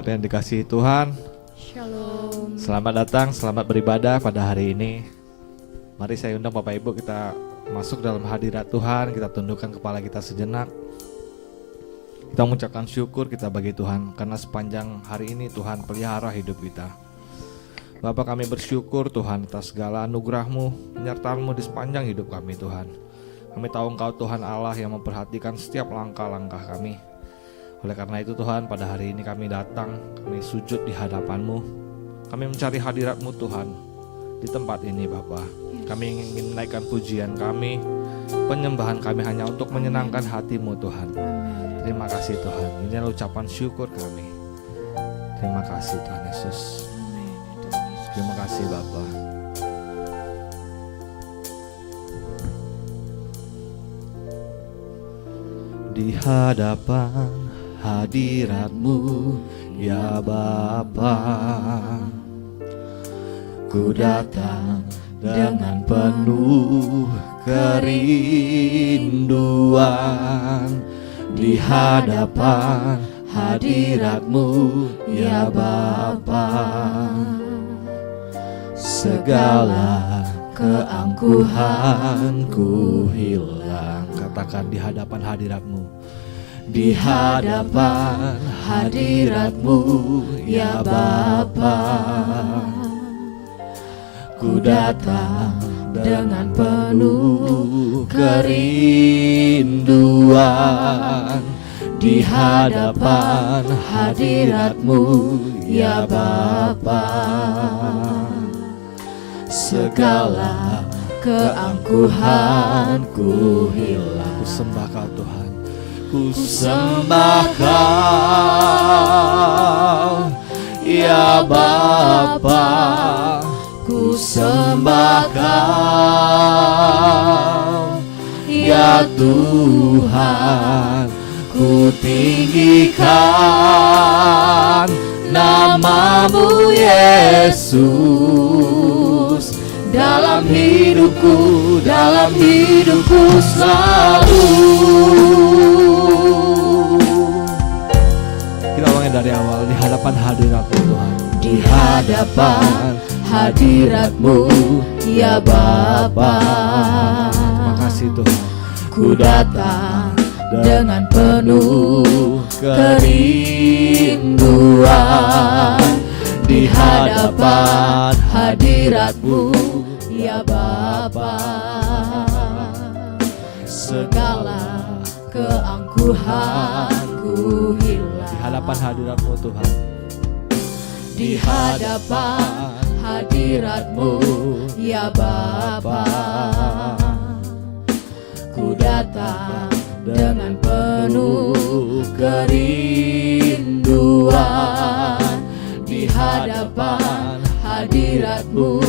Yang dikasihi Tuhan, Shalom. selamat datang, selamat beribadah pada hari ini. Mari saya undang Bapak Ibu kita masuk dalam hadirat Tuhan. Kita tundukkan kepala kita sejenak. Kita mengucapkan syukur kita bagi Tuhan, karena sepanjang hari ini Tuhan pelihara hidup kita. Bapak, kami bersyukur Tuhan atas segala anugerah-Mu, penyertaan-Mu di sepanjang hidup kami Tuhan. Kami tahu Engkau Tuhan Allah yang memperhatikan setiap langkah-langkah kami. Oleh karena itu Tuhan, pada hari ini kami datang, kami sujud di hadapan-Mu. Kami mencari hadirat-Mu Tuhan di tempat ini Bapa. Kami ingin menaikkan pujian kami, penyembahan kami hanya untuk menyenangkan hati-Mu Tuhan. Terima kasih Tuhan, ini adalah ucapan syukur kami. Terima kasih Tuhan Yesus. Terima kasih Bapa. Di hadapan hadirat-Mu ya Bapa, ku datang dengan penuh kerinduan. Di hadapan hadirat-Mu ya Bapa, segala keangkuhanku hilang. Katakan di hadapan hadirat-Mu. Di hadapan hadirat-Mu ya Bapa, ku datang dengan penuh kerinduan. Di hadapan hadirat-Mu ya Bapa, segala keangkuhanku hilang. Ku sembah Kau Tuhan, ku sembah Kau ya Bapa, ku sembah Kau ya Tuhan. Ku tinggikan nama-Mu Yesus dalam hidupku selalu. Kita ulangi dari awal. Di hadapan hadirat-Mu Tuhan, Di hadapan hadirat-Mu ya Bapa, terima kasih Tuhan. ku datang dengan penuh kerinduan. Di hadapan hadirat-Mu ya Bapa, segala keangkuhanku hilang. Di hadapan hadirat-Mu Tuhan, Di hadapan hadirat-Mu ya Bapa, ku datang dengan penuh kerinduan. Di hadapan hadirat-Mu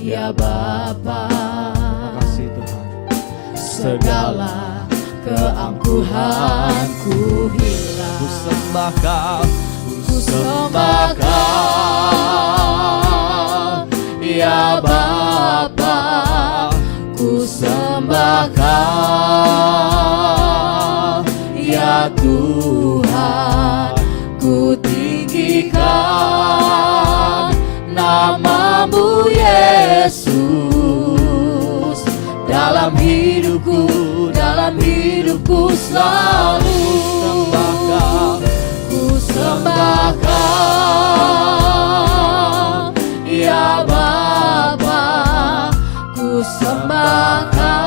ya Bapa, terima kasih Tuhan. segala keangkuhanku hilang. Ku sembah Kau, Ku sembah Kau ya Bapa, ku sembah Kau ya Tuhan. Ku tinggikan nama-Mu Yesus dalam hidupku selalu. Ku sembah Kau ya Bapa, ku sembah Kau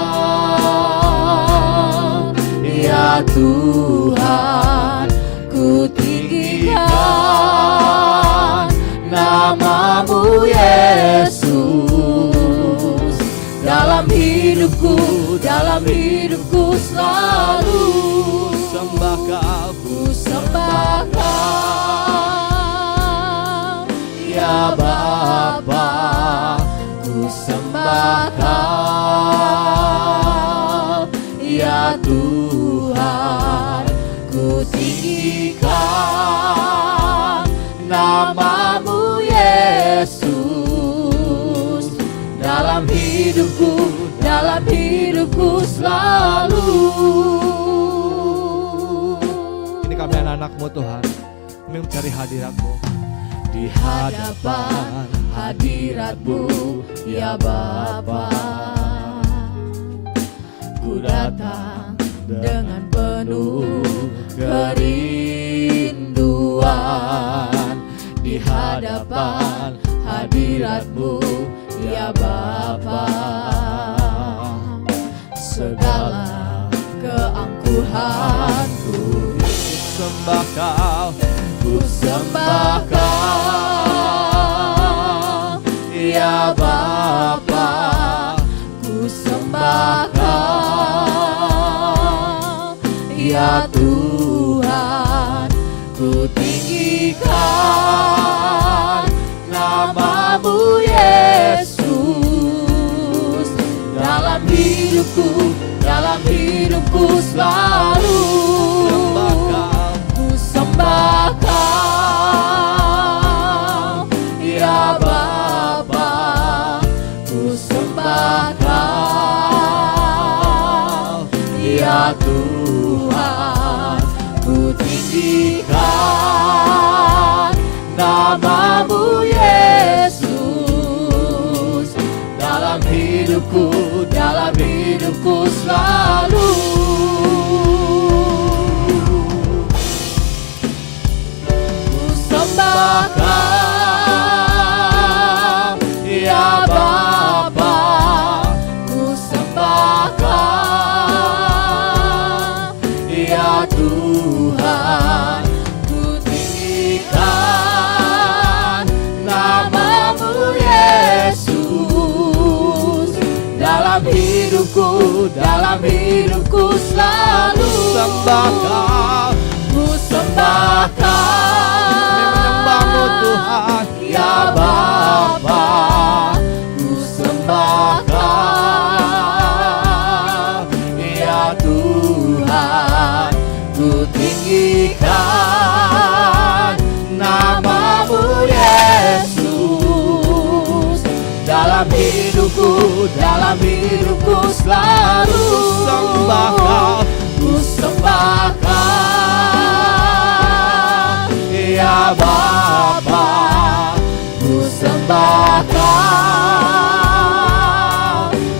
ya Tuhan. Ku tinggikan nama-Mu Yesus dalam hidupku selalu. Sembah Kau, Ku sembah Kau ya Bapa, ku sembah Kau ya Tuhan. Ku tinggikan nama-Mu Yesus dalam hidupku selalu. ini kami anak-anak-Mu Tuhan. Kami kami mencari hadirat-Mu. di hadapan hadirat-Mu ya Bapa. Ku datang dengan penuh kerinduan di hadapan hadirat-Mu ya Bapa. Segala keangkuhanku Sembah Kau, ku sembah Kau ya Bapa. Ku sembah Kau ya Tuhan. Ku tinggikan nama-Mu Yesus dalam hidupku selalu. Ku sembah Kau ya Bapa. Ku sembah Kau ya Tuhan. Ku tinggikan nama-Mu Yesus dalam hidupku selalu. Ku sembah Kau ya Bapa. Ku sembah Kau ya Tuhan. Ku tinggikan nama-Mu Yesus dalam hidupku selalu. sembah Kau, Ku sembah menyembah-Mu Kau Tuhan. ya Bapa. Ku sembah Kau ya Tuhan. Ku tinggikan nama-Mu Yesus dalam hidupku selalu. Sembah Kau, Ku sembah Kau ya Bapa. Ku sembah Kau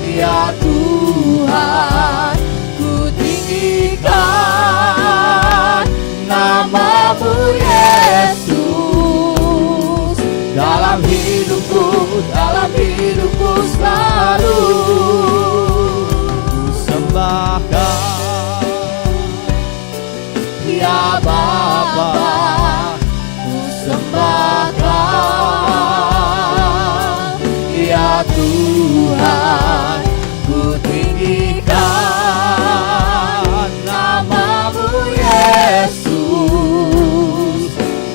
ya Tuhan. Ku tinggikan nama-Mu Yesus dalam hidupku selalu. ku sembah Kau Ya Bapa. Ku sembah Kau ya Tuhan. Ku tinggikan nama-Mu Yesus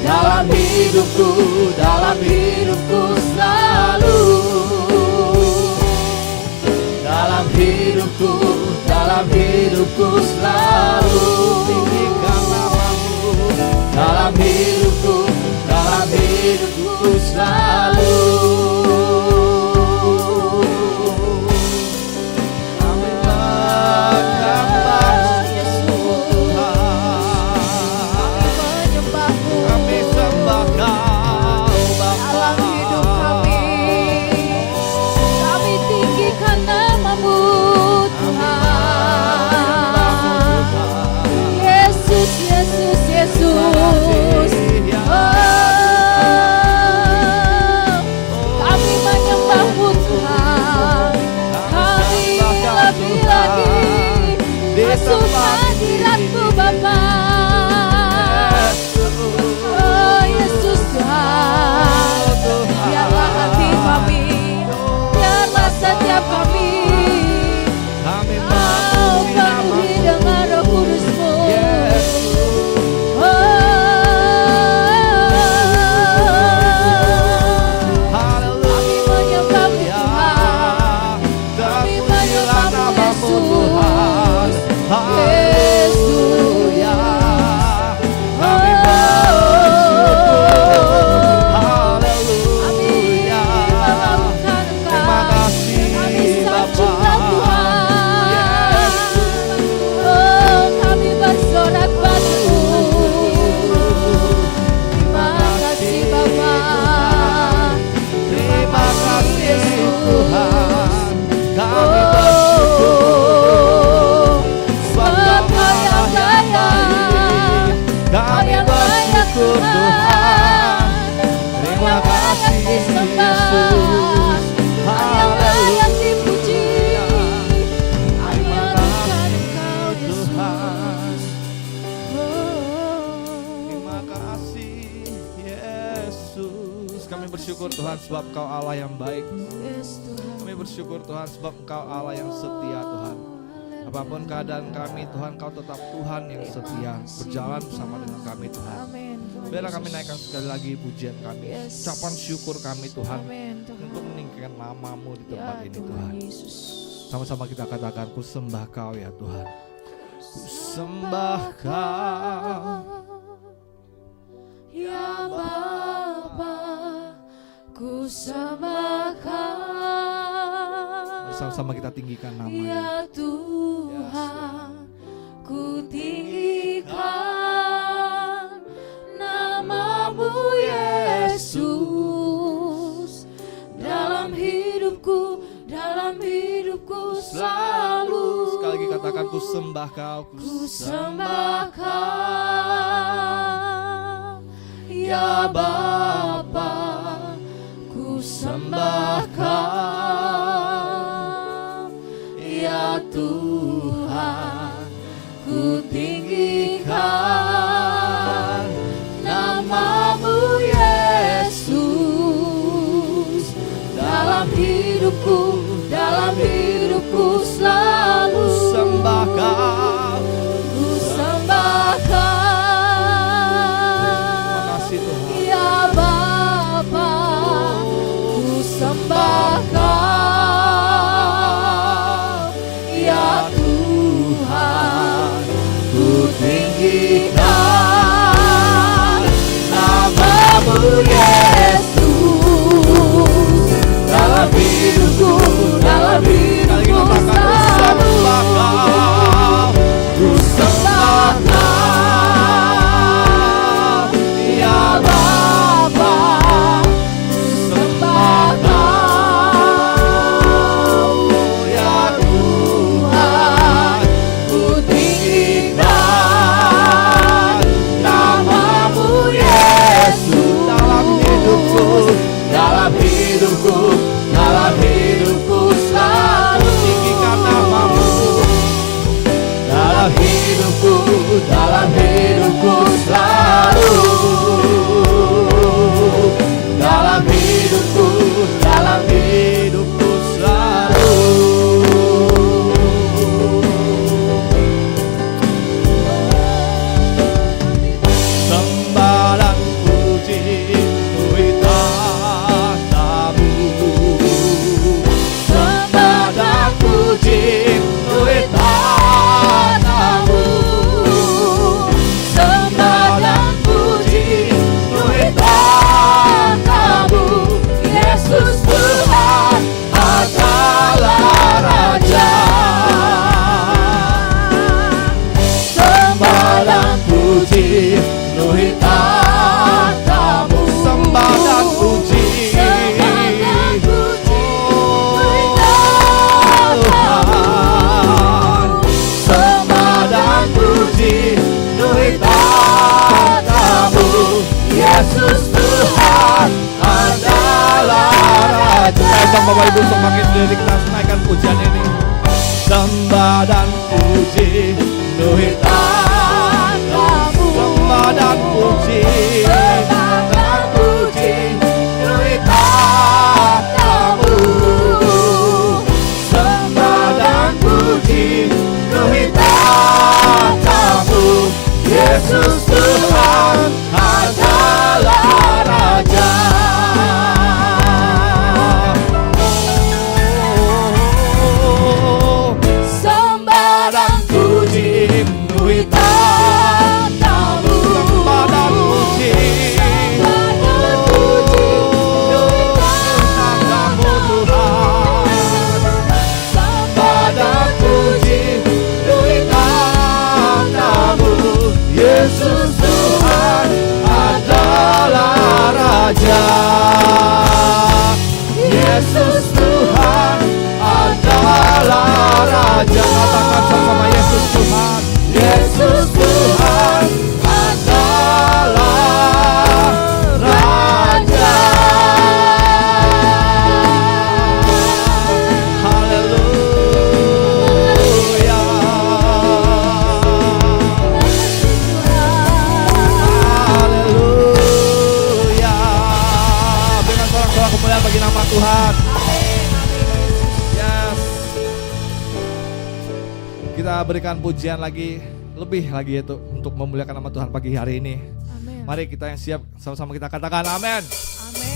dalam hidupku selalu. Dalam hidupku selalu. tinggikan nama-Mu. Dalam hidupku selalu. Kami menyembah-Mu Tuhan. Menyembah-Mu Kami sembah Kau Bapa. dalam hidup kami. Kami tinggikan nama-Mu Tuhan. Yesus, Yesus, Yesus. Kami menyembah-Mu Tuhan. Kami lebih lagi masuk hadirat-Mu Bapa. Oh Yesus Tuhan, biarlah hati kami, biarlah setiap kami Kami Kau penuhi dengan Roh Kudus-Mu. Kami menyembah-Mu Tuhan. Kami menyembah-Mu Yesus. Kami melakukan Engkau. Kami Tuhan sebab Engkau Allah yang baik. Yes Tuhan. Kami bersyukur Tuhan sebab Engkau Allah yang setia Tuhan. Apapun keadaan kami Tuhan, Kau tetap Tuhan yang setia, berjalan bersama dengan kami Tuhan. Amin. Tuhan Biarlah kami Yesus. naikkan sekali lagi pujian kami, Yes. ucapan syukur kami Tuhan, Amin Tuhan. untuk meninggikan nama-Mu di tempat Ya ini Tuhan Tuhan. Yesus. Sama-sama kita katakan, ku sembah Kau ya Tuhan. Ku sembah Kau. Ya Bapa, ku sembah Kau. Sama-sama kita tinggikan nama-Nya. Ya Tuhan, ku tinggikan nama-Mu Yesus dalam hidupku selalu. Sekali lagi katakan, ku sembah Kau. Ku sembah Kau, ya Bapa, ku sembah Kau, ya Tuhan, ku tinggikan nama-Mu Yesus dalam hidupku selalu. Sembah Kau. Ku sembah Kau, Terima kasih Tuhan. ya Bapa, ku sembah Kau, ya Tuhan, ku tinggikan nama-Mu Yesus dalam hidupku selalu. Ku sembah Kau, ya Bapa, ku sembah Kau, ya Tuhan, ku tinggikan nama-Mu Yesus dalam hidupku selalu. Tinggikan nama-Mu. Dalam hidupku selalu. Dalam hidupku selalu. Sembah dan puji bui tatamu. sembah dan puji bui tatamu. Sembah dan puji bui tatamu. Yesus Tuhan adalah Raja. Sembah dan puji bui tatamu. Sembah dan puji. Sembah dan puji bui tatamu. Yesus Tuhan adalah Raja. Sang Bapak Ibu semakin diri kita naikkan pujian ini. Sembah dan puji bui Tatamu. Sembah dan puji. Sembah dan puji bui tatamu. Sembah dan puji bui tatamu. Yesus Tuhan adalah Raja. Sembah dan puji bui tatamu. Sembah dan puji. Kita berikan pujian lagi, lebih lagi itu untuk memuliakan nama Tuhan pagi hari ini. Amin. Mari kita yang siap sama-sama kita katakan amin. Amin.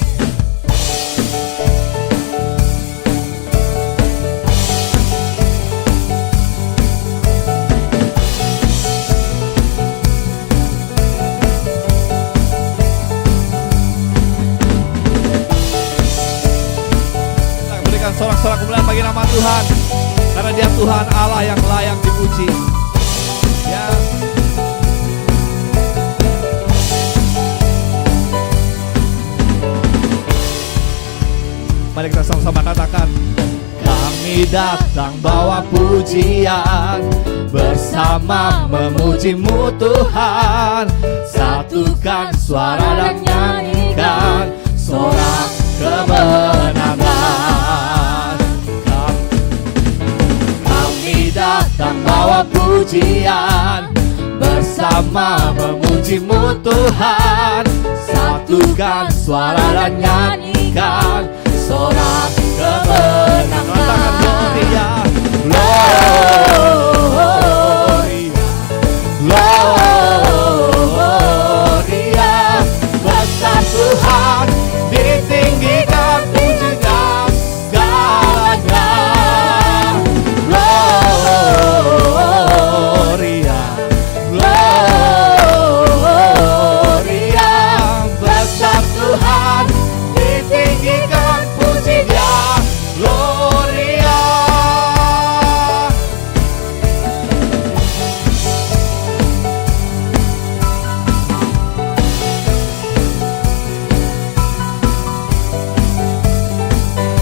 Kita berikan sorak-sorak kemuliaan bagi nama Tuhan, karena Dia Tuhan Allah yang layak dipuji. Ya. Mari kita sama-sama katakan, kami datang bawa pujian, bersama memuji-Mu Tuhan, satukan suara dan nyanyikan sorak kemenangan. Kami datang bawa pujian, bersama memuji-Mu Tuhan, satukan suara dan nyanyikan sorak kemenangan. Gloria, Gloria, besar Tuhan, ditinggikan pujinya segalanya. Gloria, Gloria, besar Tuhan, ditinggikan pujinya. Gloria.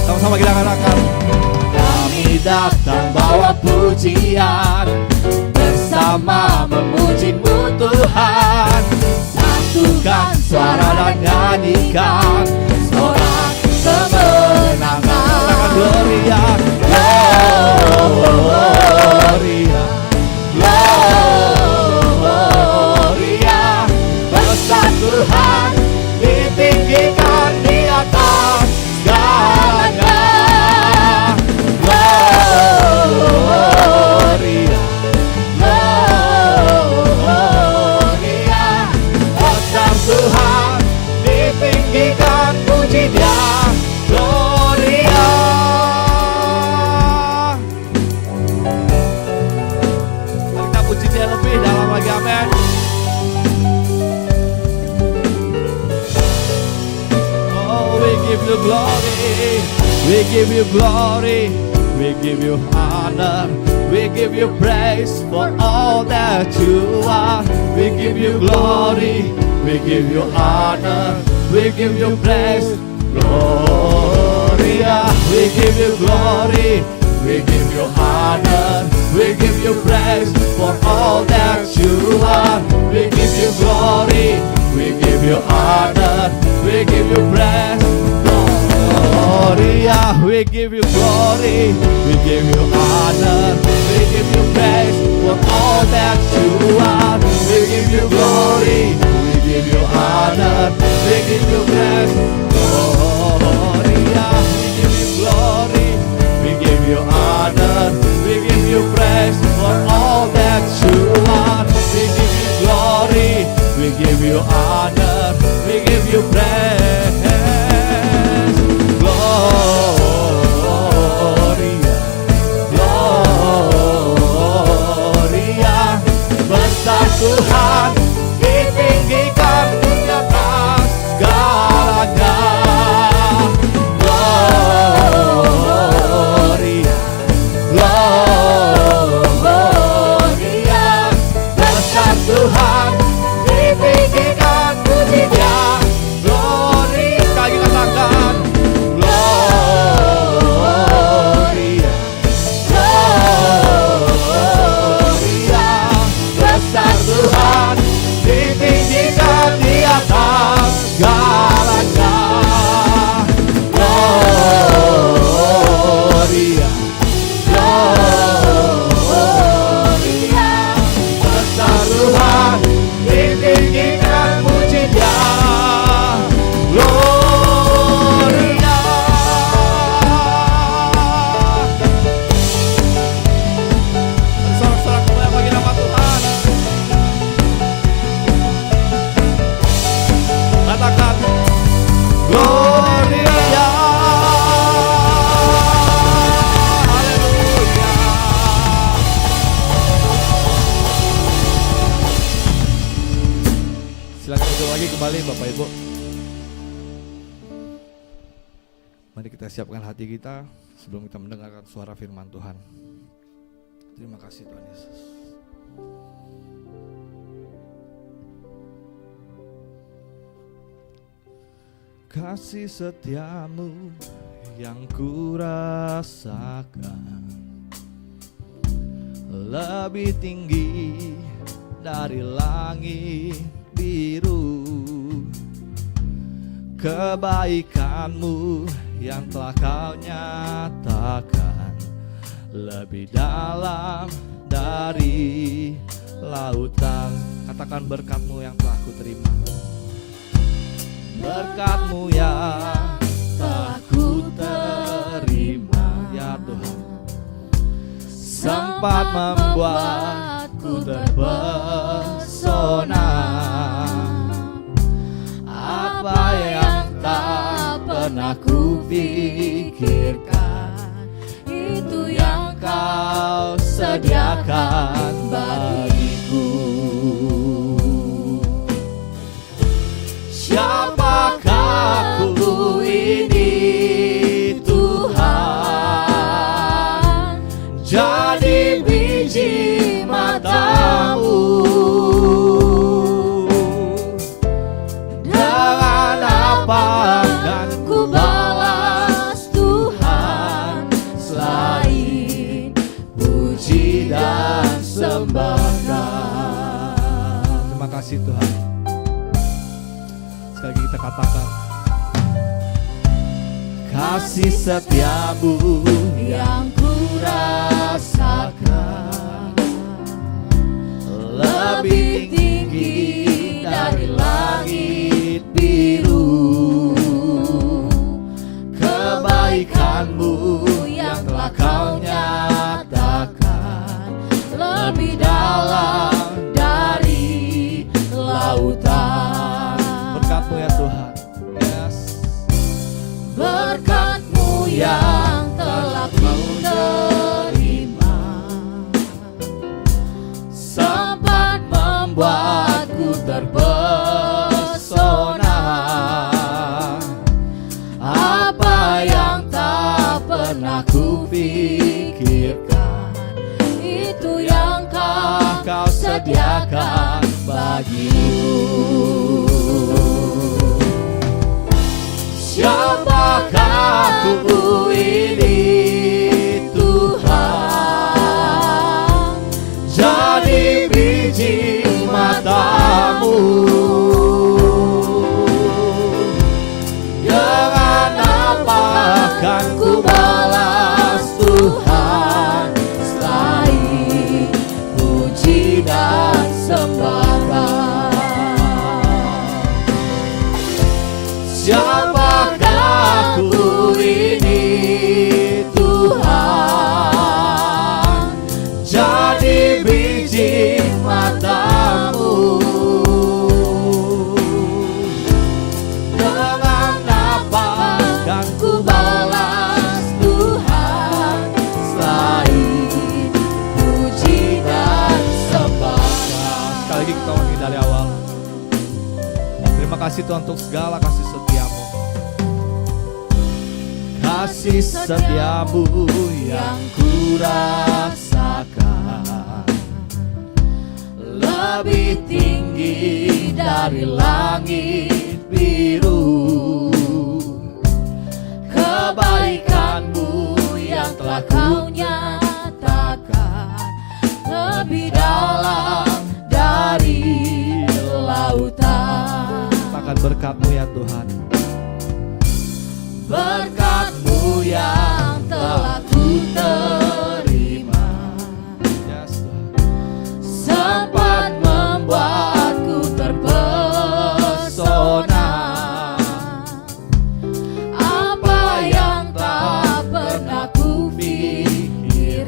Sama-sama kita katakan, kami datang bawa pujian, bersama memuji-Mu Tuhan, satukan suara dan nyanyikan sorak kemenangan. Katakan Gloria, Gloria, Gloria, besar Tuhan, ditinggikan di atas segalanya. Gloria, Gloria, besar Tuhan, ditinggikan puji Dia. Gloria. Mari kita puji Dia lebih dalam lagi, amin. Oh, we give you glory, we give you glory, we give you honor, we give you praise for all that you are. We give you glory, we give you honor, we give you praise. Gloria, we give you glory, we give you honor, we give you praise for all that you are. We give you glory, we give you honor, we give you praise. Gloria, we give you glory, we give you honor, we give you praise for all that you are. We give you glory, we give you honor, we give you praise. Gloria, we give you glory, we give you honor, we give you praise for all that you are. We give you glory, we give you honor, we give you praise. Gloria, Gloria, besar Tuhan, ditinggikan di atas segalanya. Gloria, Gloria, besar Tuhan, ditinggikan Bapak Ibu. Mari kita siapkan hati kita sebelum kita mendengarkan suara firman Tuhan. Terima kasih Tuhan Yesus. Kasih setiamu yang kurasakan lebih tinggi dari langit biru. Kebaikanmu yang telah kau nyatakan lebih dalam dari lautan. Katakan berkat-Mu yang telah ku terima. Berkat-Mu yang telah ku terima, ya Tuhan, sempat membuatku terpesona. Apa yang tak pernah ku pikirkan, itu yang kau sediakan bagiku. Siapakah ku ini Tuhan, jadi biji mata-Mu. Dengan apa akan ku balas Tuhan, selain puji dan sembahkan. Terima kasih Tuhan. Sekali lagi kita katakan, kasih setiamu yang kurasakan lebih tinggi dari langit biru. Kebaikan-Mu yang telah kau nyatakan lebih dalam dari lautan. Berkat-Mu ya Tuhan. Yes. Berkat-Mu yang telah ku terima, sempat membuatku terpesona. Apa yang tak pernah ku pikirkan, itu yang kau sediakan bagiku. Siapakah ku ini Tuhan, jadi biji mata-Mu. Dengan apa akan ku balas Tuhan, selain puji dan sembahkan. Siapakah ku ini Tuhan, jadi biji mata-Mu. Dengan apa akan ku balas Tuhan, selain puji dan sembahkan. Sekali lagi kita ulangi dari awal. Terima kasih Tuhan untuk segala kasih setia-Mu. Kasih setiamu yang kurasakan lebih tinggi dari langit biru. Kebaikan-Mu yang telah Kau nyatakan lebih dalam dari lautan. Katakan berkat-Mu ya Tuhan. Berkat-Mu yang telah ku terima, yes, sempat membuatku terpesona. Apa yang tak pernah ku pikirkan,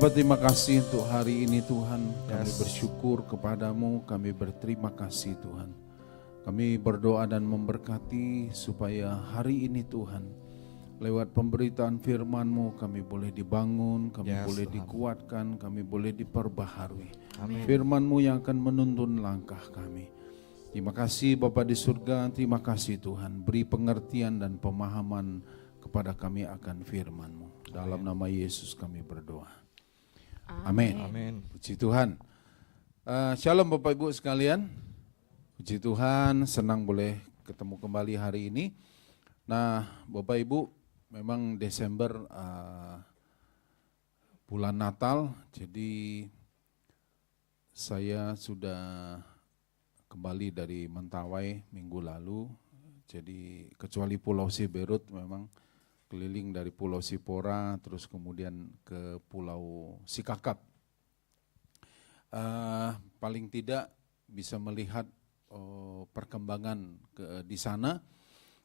Bapak terima kasih untuk hari ini Tuhan. Kami Yes. bersyukur kepadamu, kami berterima kasih Tuhan. Kami berdoa dan memberkati supaya hari ini Tuhan, lewat pemberitaan firman-Mu kami boleh dibangun, kami Yes, boleh Tuhan. dikuatkan, kami boleh diperbaharui. Amin. Firman-Mu yang akan menuntun langkah kami. Terima kasih Bapa di surga, terima kasih Tuhan. Beri pengertian dan pemahaman kepada kami akan firman-Mu. Dalam nama Yesus kami berdoa. Amin. Amin. Puji Tuhan. Shalom Bapak Ibu sekalian. Puji Tuhan, senang boleh ketemu kembali hari ini. Nah Bapak Ibu, memang Desember bulan Natal, jadi saya sudah kembali dari Mentawai minggu lalu. Jadi kecuali Pulau Siberut, memang keliling dari Pulau Sipora terus kemudian ke Pulau Sikakap. Paling tidak bisa melihat perkembangan di sana.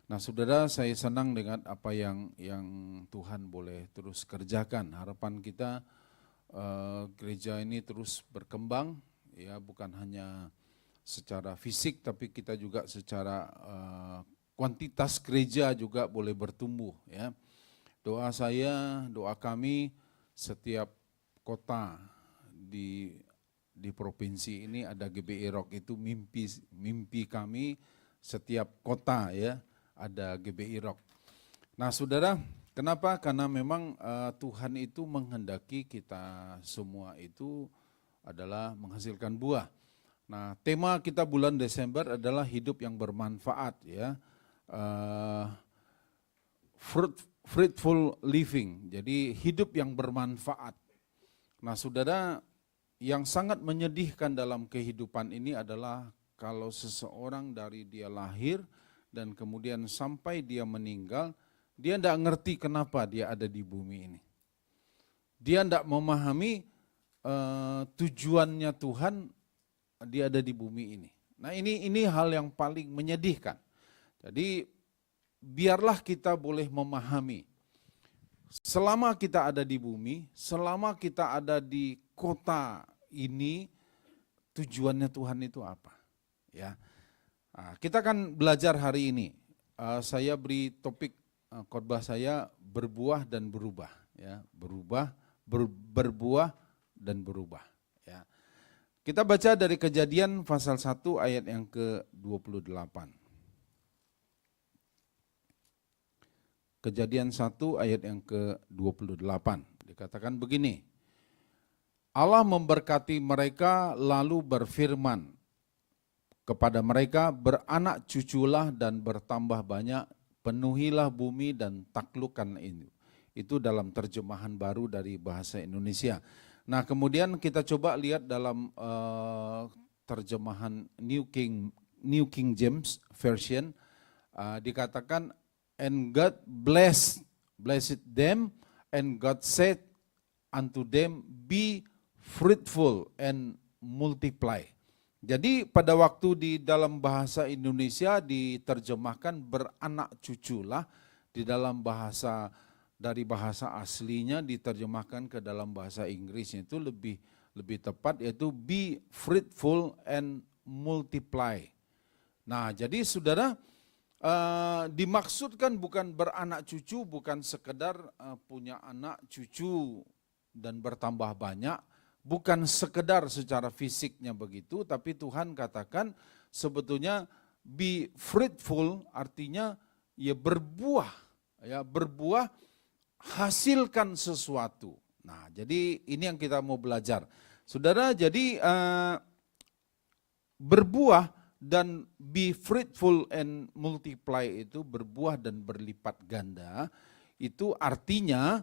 Nah saudara, saya senang dengan apa yang Tuhan boleh terus kerjakan. Harapan kita gereja ini terus berkembang, ya bukan hanya secara fisik tapi kita juga secara kuantitas gereja juga boleh bertumbuh, ya. Doa saya, doa kami, setiap kota di provinsi ini ada GBI Rock, itu mimpi kami, setiap kota ya ada GBI Rock. Nah saudara, kenapa? Karena memang Tuhan itu menghendaki kita semua itu adalah menghasilkan buah. Nah tema kita bulan Desember adalah hidup yang bermanfaat, ya. Fruitful living, jadi hidup yang bermanfaat. Nah saudara, yang sangat menyedihkan dalam kehidupan ini adalah kalau seseorang dari dia lahir dan kemudian sampai dia meninggal, dia tidak ngerti kenapa dia ada di bumi ini. Dia tidak memahami tujuannya Tuhan dia ada di bumi ini. Nah ini hal yang paling menyedihkan. Jadi biarlah kita boleh memahami, selama kita ada di bumi, selama kita ada di kota ini, tujuannya Tuhan itu apa? Ya, nah, kita akan belajar hari ini. Saya beri topik khotbah saya berbuah dan berubah. Ya, berbuah dan berubah. Ya. Kita baca dari Kejadian pasal 1 ayat yang ke-28. Kejadian 1 ayat yang ke-28. Dikatakan begini. Allah memberkati mereka lalu berfirman kepada mereka, beranak cuculah dan bertambah banyak, penuhilah bumi dan taklukkan ini. Itu dalam terjemahan baru dari bahasa Indonesia. Nah kemudian kita coba lihat dalam terjemahan New King James Version, dikatakan, and God blessed them, and God said unto them, be fruitful and multiply. Jadi pada waktu di dalam bahasa Indonesia diterjemahkan beranak cuculah, di dalam bahasa dari bahasa aslinya diterjemahkan ke dalam bahasa Inggris itu lebih tepat, yaitu be fruitful and multiply. Nah jadi saudara, dimaksudkan bukan beranak cucu, bukan sekedar punya anak cucu dan bertambah banyak, bukan sekedar secara fisiknya begitu, tapi Tuhan katakan sebetulnya be fruitful artinya ya berbuah, hasilkan sesuatu. Nah jadi ini yang kita mau belajar. Saudara, jadi berbuah dan be fruitful and multiply itu berbuah dan berlipat ganda, itu artinya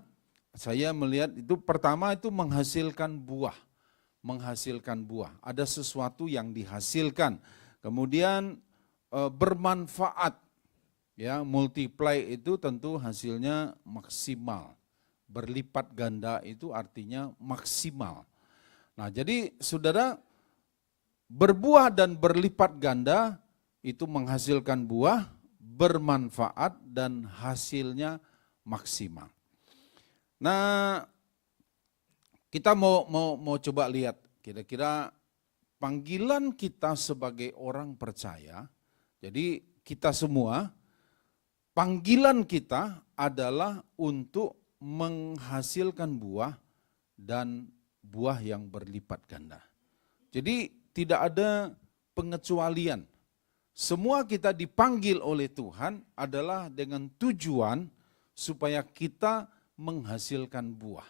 saya melihat itu pertama itu menghasilkan buah. Ada sesuatu yang dihasilkan. Kemudian bermanfaat. Ya, multiply itu tentu hasilnya maksimal. Berlipat ganda itu artinya maksimal. Nah, jadi saudara, berbuah dan berlipat ganda itu menghasilkan buah, bermanfaat dan hasilnya maksimal. Nah, Kita mau coba lihat kira-kira panggilan kita sebagai orang percaya. Jadi kita semua, panggilan kita adalah untuk menghasilkan buah dan buah yang berlipat ganda. Jadi tidak ada pengecualian. Semua kita dipanggil oleh Tuhan adalah dengan tujuan supaya kita menghasilkan buah.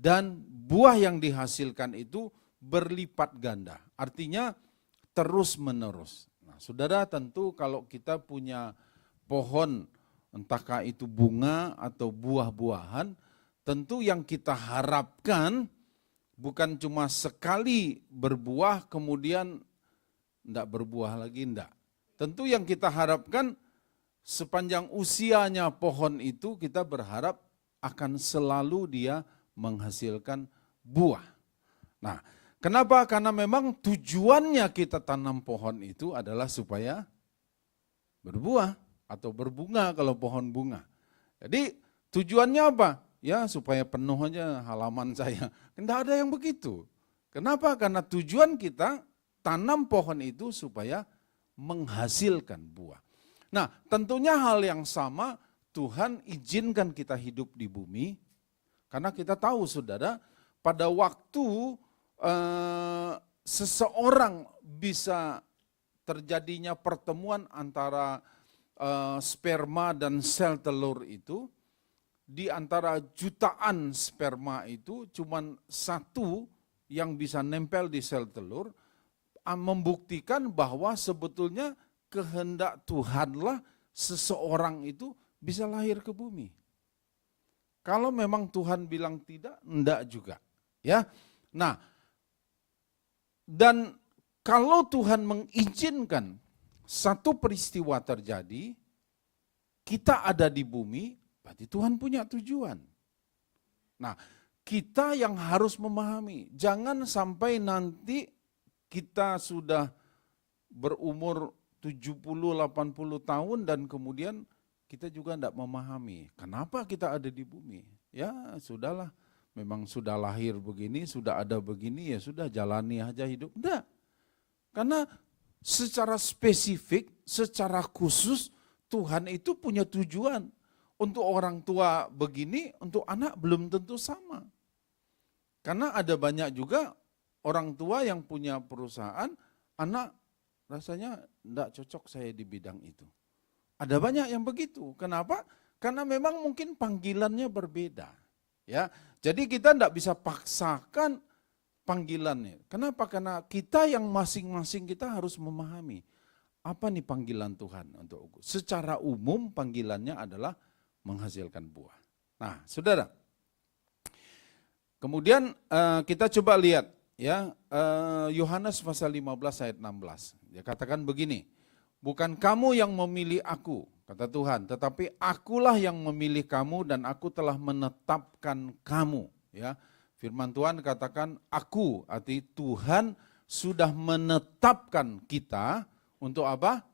Dan buah yang dihasilkan itu berlipat ganda. Artinya terus menerus. Nah, saudara, tentu kalau kita punya pohon, entahkah itu bunga atau buah-buahan, tentu yang kita harapkan bukan cuma sekali berbuah kemudian enggak berbuah lagi, enggak. Tentu yang kita harapkan sepanjang usianya pohon itu kita berharap akan selalu dia menghasilkan buah. Nah, kenapa? Karena memang tujuannya kita tanam pohon itu adalah supaya berbuah atau berbunga kalau pohon bunga. Jadi tujuannya apa? Ya supaya penuh aja halaman saya. Tidak ada yang begitu. Kenapa? Karena tujuan kita tanam pohon itu supaya menghasilkan buah. Nah, tentunya hal yang sama Tuhan izinkan kita hidup di bumi. Karena kita tahu saudara, pada waktu seseorang bisa terjadinya pertemuan antara sperma dan sel telur itu, di antara jutaan sperma itu cuman satu yang bisa nempel di sel telur, membuktikan bahwa sebetulnya kehendak Tuhanlah seseorang itu bisa lahir ke bumi. Kalau memang Tuhan bilang tidak, enggak juga. Ya. Nah, dan kalau Tuhan mengizinkan satu peristiwa terjadi, kita ada di bumi, berarti Tuhan punya tujuan. Nah, kita yang harus memahami, jangan sampai nanti kita sudah berumur 70-80 tahun dan kemudian kita juga tidak memahami kenapa kita ada di bumi. Ya sudahlah, memang sudah lahir begini, sudah ada begini, ya sudah jalani aja hidup. Enggak, karena secara spesifik, secara khusus Tuhan itu punya tujuan. Untuk orang tua begini, untuk anak belum tentu sama. Karena ada banyak juga orang tua yang punya perusahaan, anak rasanya enggak cocok saya di bidang itu. Ada banyak yang begitu. Kenapa? Karena memang mungkin panggilannya berbeda. Ya, jadi kita enggak bisa paksakan panggilannya. Kenapa? Karena kita yang masing-masing kita harus memahami apa nih panggilan Tuhan untuk aku. Secara umum panggilannya adalah menghasilkan buah. Nah, saudara, kemudian kita coba lihat ya Yohanes pasal 15 ayat 16. Dia katakan begini, bukan kamu yang memilih aku, kata Tuhan, tetapi akulah yang memilih kamu dan aku telah menetapkan kamu. Ya, firman Tuhan katakan aku, arti Tuhan sudah menetapkan kita untuk apa?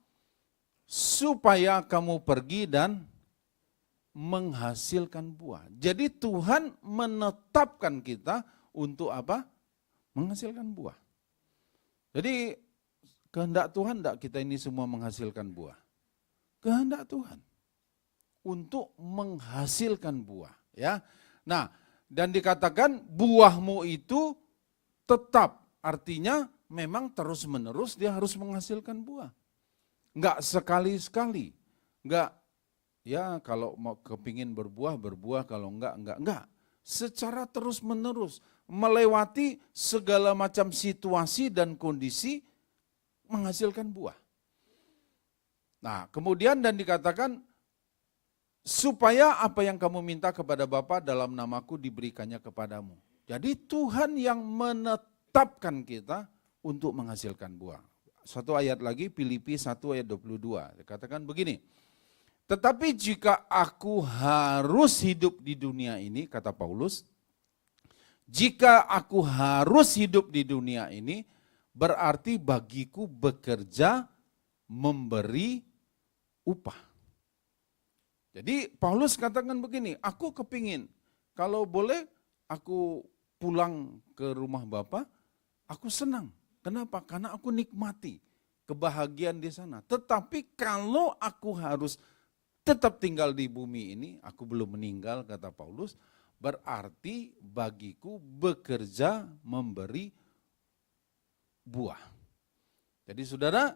Supaya kamu pergi dan menghasilkan buah. Jadi Tuhan menetapkan kita untuk apa? Menghasilkan buah. Jadi kehendak Tuhan enggak kita ini semua menghasilkan buah. Kehendak Tuhan untuk menghasilkan buah, ya. Nah, dan dikatakan buahmu itu tetap, artinya memang terus-menerus dia harus menghasilkan buah. Enggak sekali-sekali, enggak ya kalau mau kepingin berbuah, kalau enggak. Secara terus-menerus, melewati segala macam situasi dan kondisi menghasilkan buah. Nah, kemudian dan dikatakan supaya apa yang kamu minta kepada Bapa dalam namaku diberikannya kepadamu. Jadi Tuhan yang menetapkan kita untuk menghasilkan buah. Satu ayat lagi, Filipi 1 ayat 22, dikatakan begini. Tetapi jika aku harus hidup di dunia ini, kata Paulus, jika aku harus hidup di dunia ini, berarti bagiku bekerja memberi upah. Jadi Paulus katakan begini, aku kepingin, kalau boleh aku pulang ke rumah Bapak, aku senang. Kenapa? Karena aku nikmati kebahagiaan di sana. Tetapi kalau aku harus tetap tinggal di bumi ini, aku belum meninggal kata Paulus, berarti bagiku bekerja memberi buah. Jadi saudara,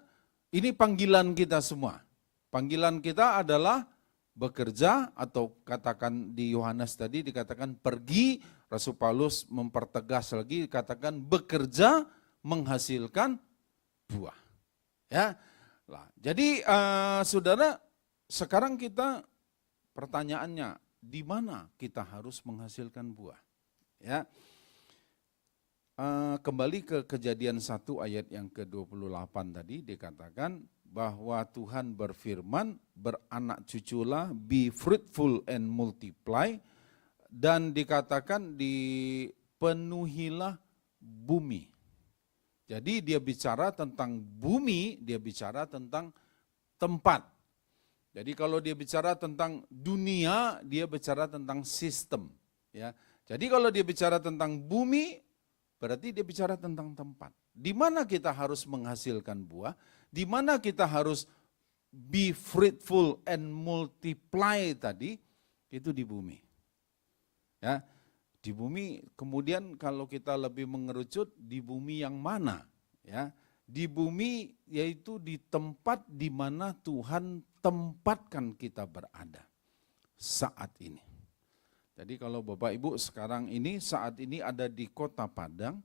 ini panggilan kita semua. Panggilan kita adalah bekerja, atau katakan di Yohanes tadi dikatakan pergi, Rasul Paulus mempertegas lagi dikatakan bekerja menghasilkan buah. Ya. Lah, jadi saudara, sekarang kita pertanyaannya, di mana kita harus menghasilkan buah? Ya. Kembali ke Kejadian 1 ayat yang ke-28 tadi dikatakan bahwa Tuhan berfirman, beranak cuculah, be fruitful and multiply, dan dikatakan dipenuhilah bumi. Jadi dia bicara tentang bumi, dia bicara tentang tempat. Jadi kalau dia bicara tentang dunia, dia bicara tentang sistem. Ya. Jadi kalau dia bicara tentang bumi, berarti dia bicara tentang tempat. Di mana kita harus menghasilkan buah, di mana kita harus be fruitful and multiply tadi, itu di bumi. Ya. Di bumi, kemudian kalau kita lebih mengerucut, di bumi yang mana? Ya, di bumi yaitu di tempat di mana Tuhan tempatkan kita berada saat ini. Jadi kalau Bapak Ibu sekarang ini, saat ini ada di Kota Padang,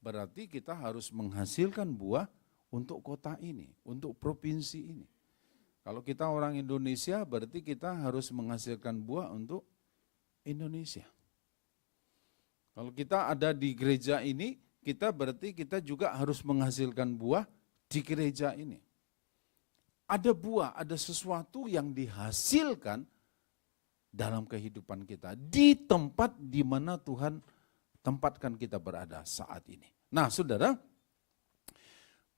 berarti kita harus menghasilkan buah untuk kota ini, untuk provinsi ini. Kalau kita orang Indonesia, berarti kita harus menghasilkan buah untuk Indonesia. Kalau kita ada di gereja ini, berarti kita juga harus menghasilkan buah di gereja ini. Ada buah, ada sesuatu yang dihasilkan dalam kehidupan kita, di tempat di mana Tuhan tempatkan kita berada saat ini. Nah saudara,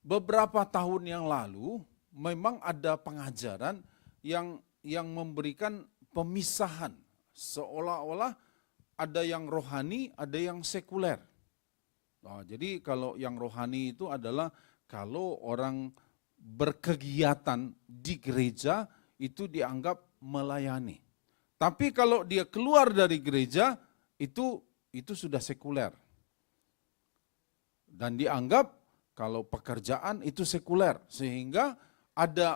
beberapa tahun yang lalu memang ada pengajaran yang memberikan pemisahan, seolah-olah ada yang rohani, ada yang sekuler. Nah, jadi kalau yang rohani itu adalah kalau orang berkegiatan di gereja itu dianggap melayani. Tapi kalau dia keluar dari gereja itu sudah sekuler. Dan dianggap kalau pekerjaan itu sekuler. Sehingga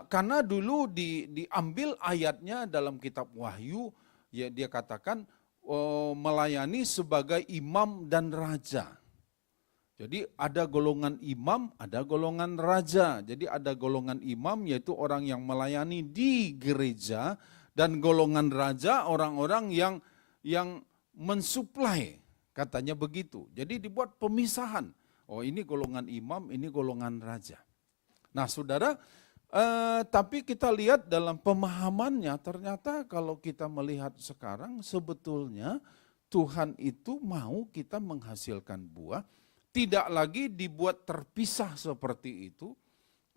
karena dulu diambil ayatnya dalam kitab Wahyu, ya dia katakan melayani sebagai imam dan raja. Jadi ada golongan imam, ada golongan raja. Jadi ada golongan imam yaitu orang yang melayani di gereja, dan golongan raja orang-orang yang mensuplai, katanya begitu. Jadi dibuat pemisahan. Oh ini golongan imam, ini golongan raja. Nah saudara, tapi kita lihat dalam pemahamannya, ternyata kalau kita melihat sekarang sebetulnya Tuhan itu mau kita menghasilkan buah, tidak lagi dibuat terpisah seperti itu.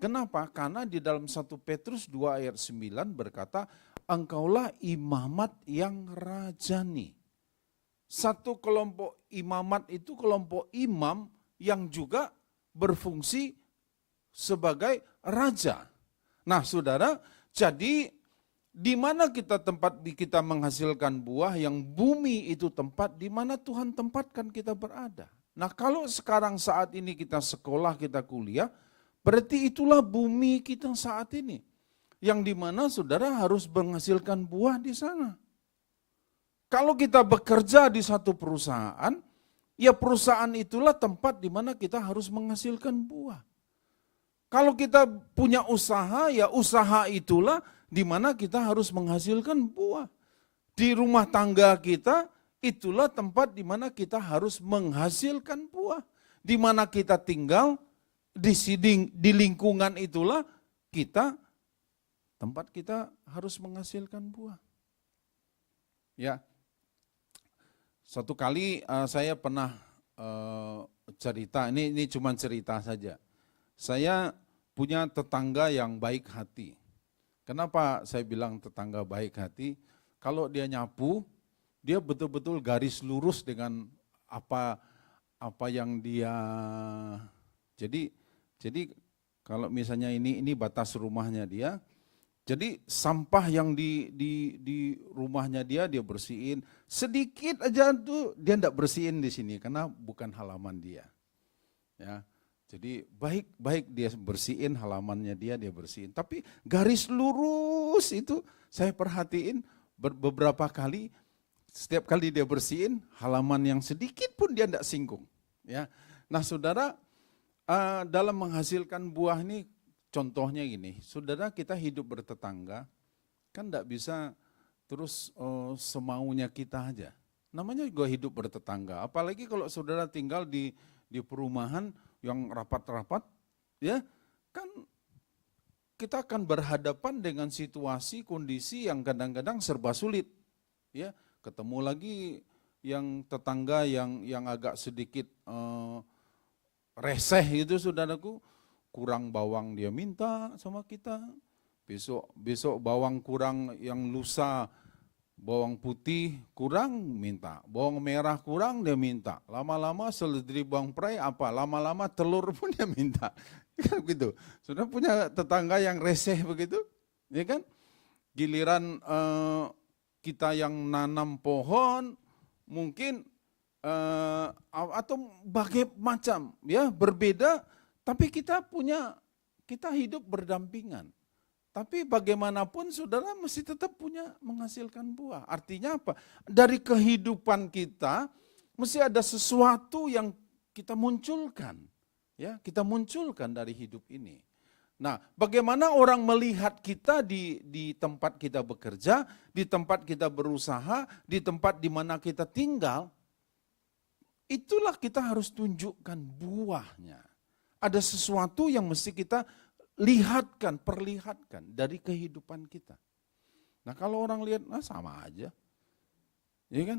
Kenapa? Karena di dalam 1 Petrus 2 ayat 9 berkata, engkaulah imamat yang rajani. Satu kelompok imamat itu kelompok imam yang juga berfungsi sebagai raja. Nah saudara, jadi di mana kita menghasilkan buah, yang bumi itu tempat di mana Tuhan tempatkan kita berada. Nah kalau sekarang saat ini kita sekolah, kita kuliah, berarti itulah bumi kita saat ini. Yang di mana saudara harus menghasilkan buah di sana. Kalau kita bekerja di satu perusahaan, ya perusahaan itulah tempat di mana kita harus menghasilkan buah. Kalau kita punya usaha, ya usaha itulah di mana kita harus menghasilkan buah. Di rumah tangga kita, itulah tempat di mana kita harus menghasilkan buah. Di mana kita tinggal, di lingkungan itulah tempat kita harus menghasilkan buah. Ya, satu kali saya pernah cerita, ini cuma cerita saja. Saya punya tetangga yang baik hati. Kenapa saya bilang tetangga baik hati? Kalau dia nyapu, dia betul-betul garis lurus dengan apa yang dia jadi kalau misalnya ini batas rumahnya dia, jadi sampah yang di rumahnya dia bersihin, sedikit aja tuh dia enggak bersihin di sini karena bukan halaman dia. Ya. Jadi baik dia bersihin halamannya dia bersihin, tapi garis lurus itu saya perhatiin beberapa kali, setiap kali dia bersihin halaman yang sedikit pun dia enggak singgung. Ya. Nah, saudara, dalam menghasilkan buah ini contohnya gini, saudara, kita hidup bertetangga kan enggak bisa terus semaunya kita aja. Namanya juga hidup bertetangga, apalagi kalau saudara tinggal di perumahan yang rapat-rapat, ya kan kita akan berhadapan dengan situasi, kondisi yang kadang-kadang serba sulit. Ya, ketemu lagi yang tetangga yang agak sedikit reseh gitu, saudaraku, kurang bawang dia minta sama kita, besok bawang kurang, yang lusa bawang putih kurang minta, bawang merah kurang dia minta, lama-lama seledri bawang prai lama-lama telur pun dia minta, kan begitu. Sudah punya tetangga yang reseh begitu, ya kan? Giliran kita yang nanam pohon mungkin atau macam ya berbeda, tapi kita hidup berdampingan. Tapi bagaimanapun saudara mesti tetap menghasilkan buah. Artinya apa? Dari kehidupan kita mesti ada sesuatu yang kita munculkan. Ya, kita munculkan dari hidup ini. Nah, bagaimana orang melihat kita di tempat kita bekerja, di tempat kita berusaha, di tempat di mana kita tinggal, itulah kita harus tunjukkan buahnya. Ada sesuatu yang mesti kita perlihatkan dari kehidupan kita. Nah, kalau orang lihat, sama aja, ya kan?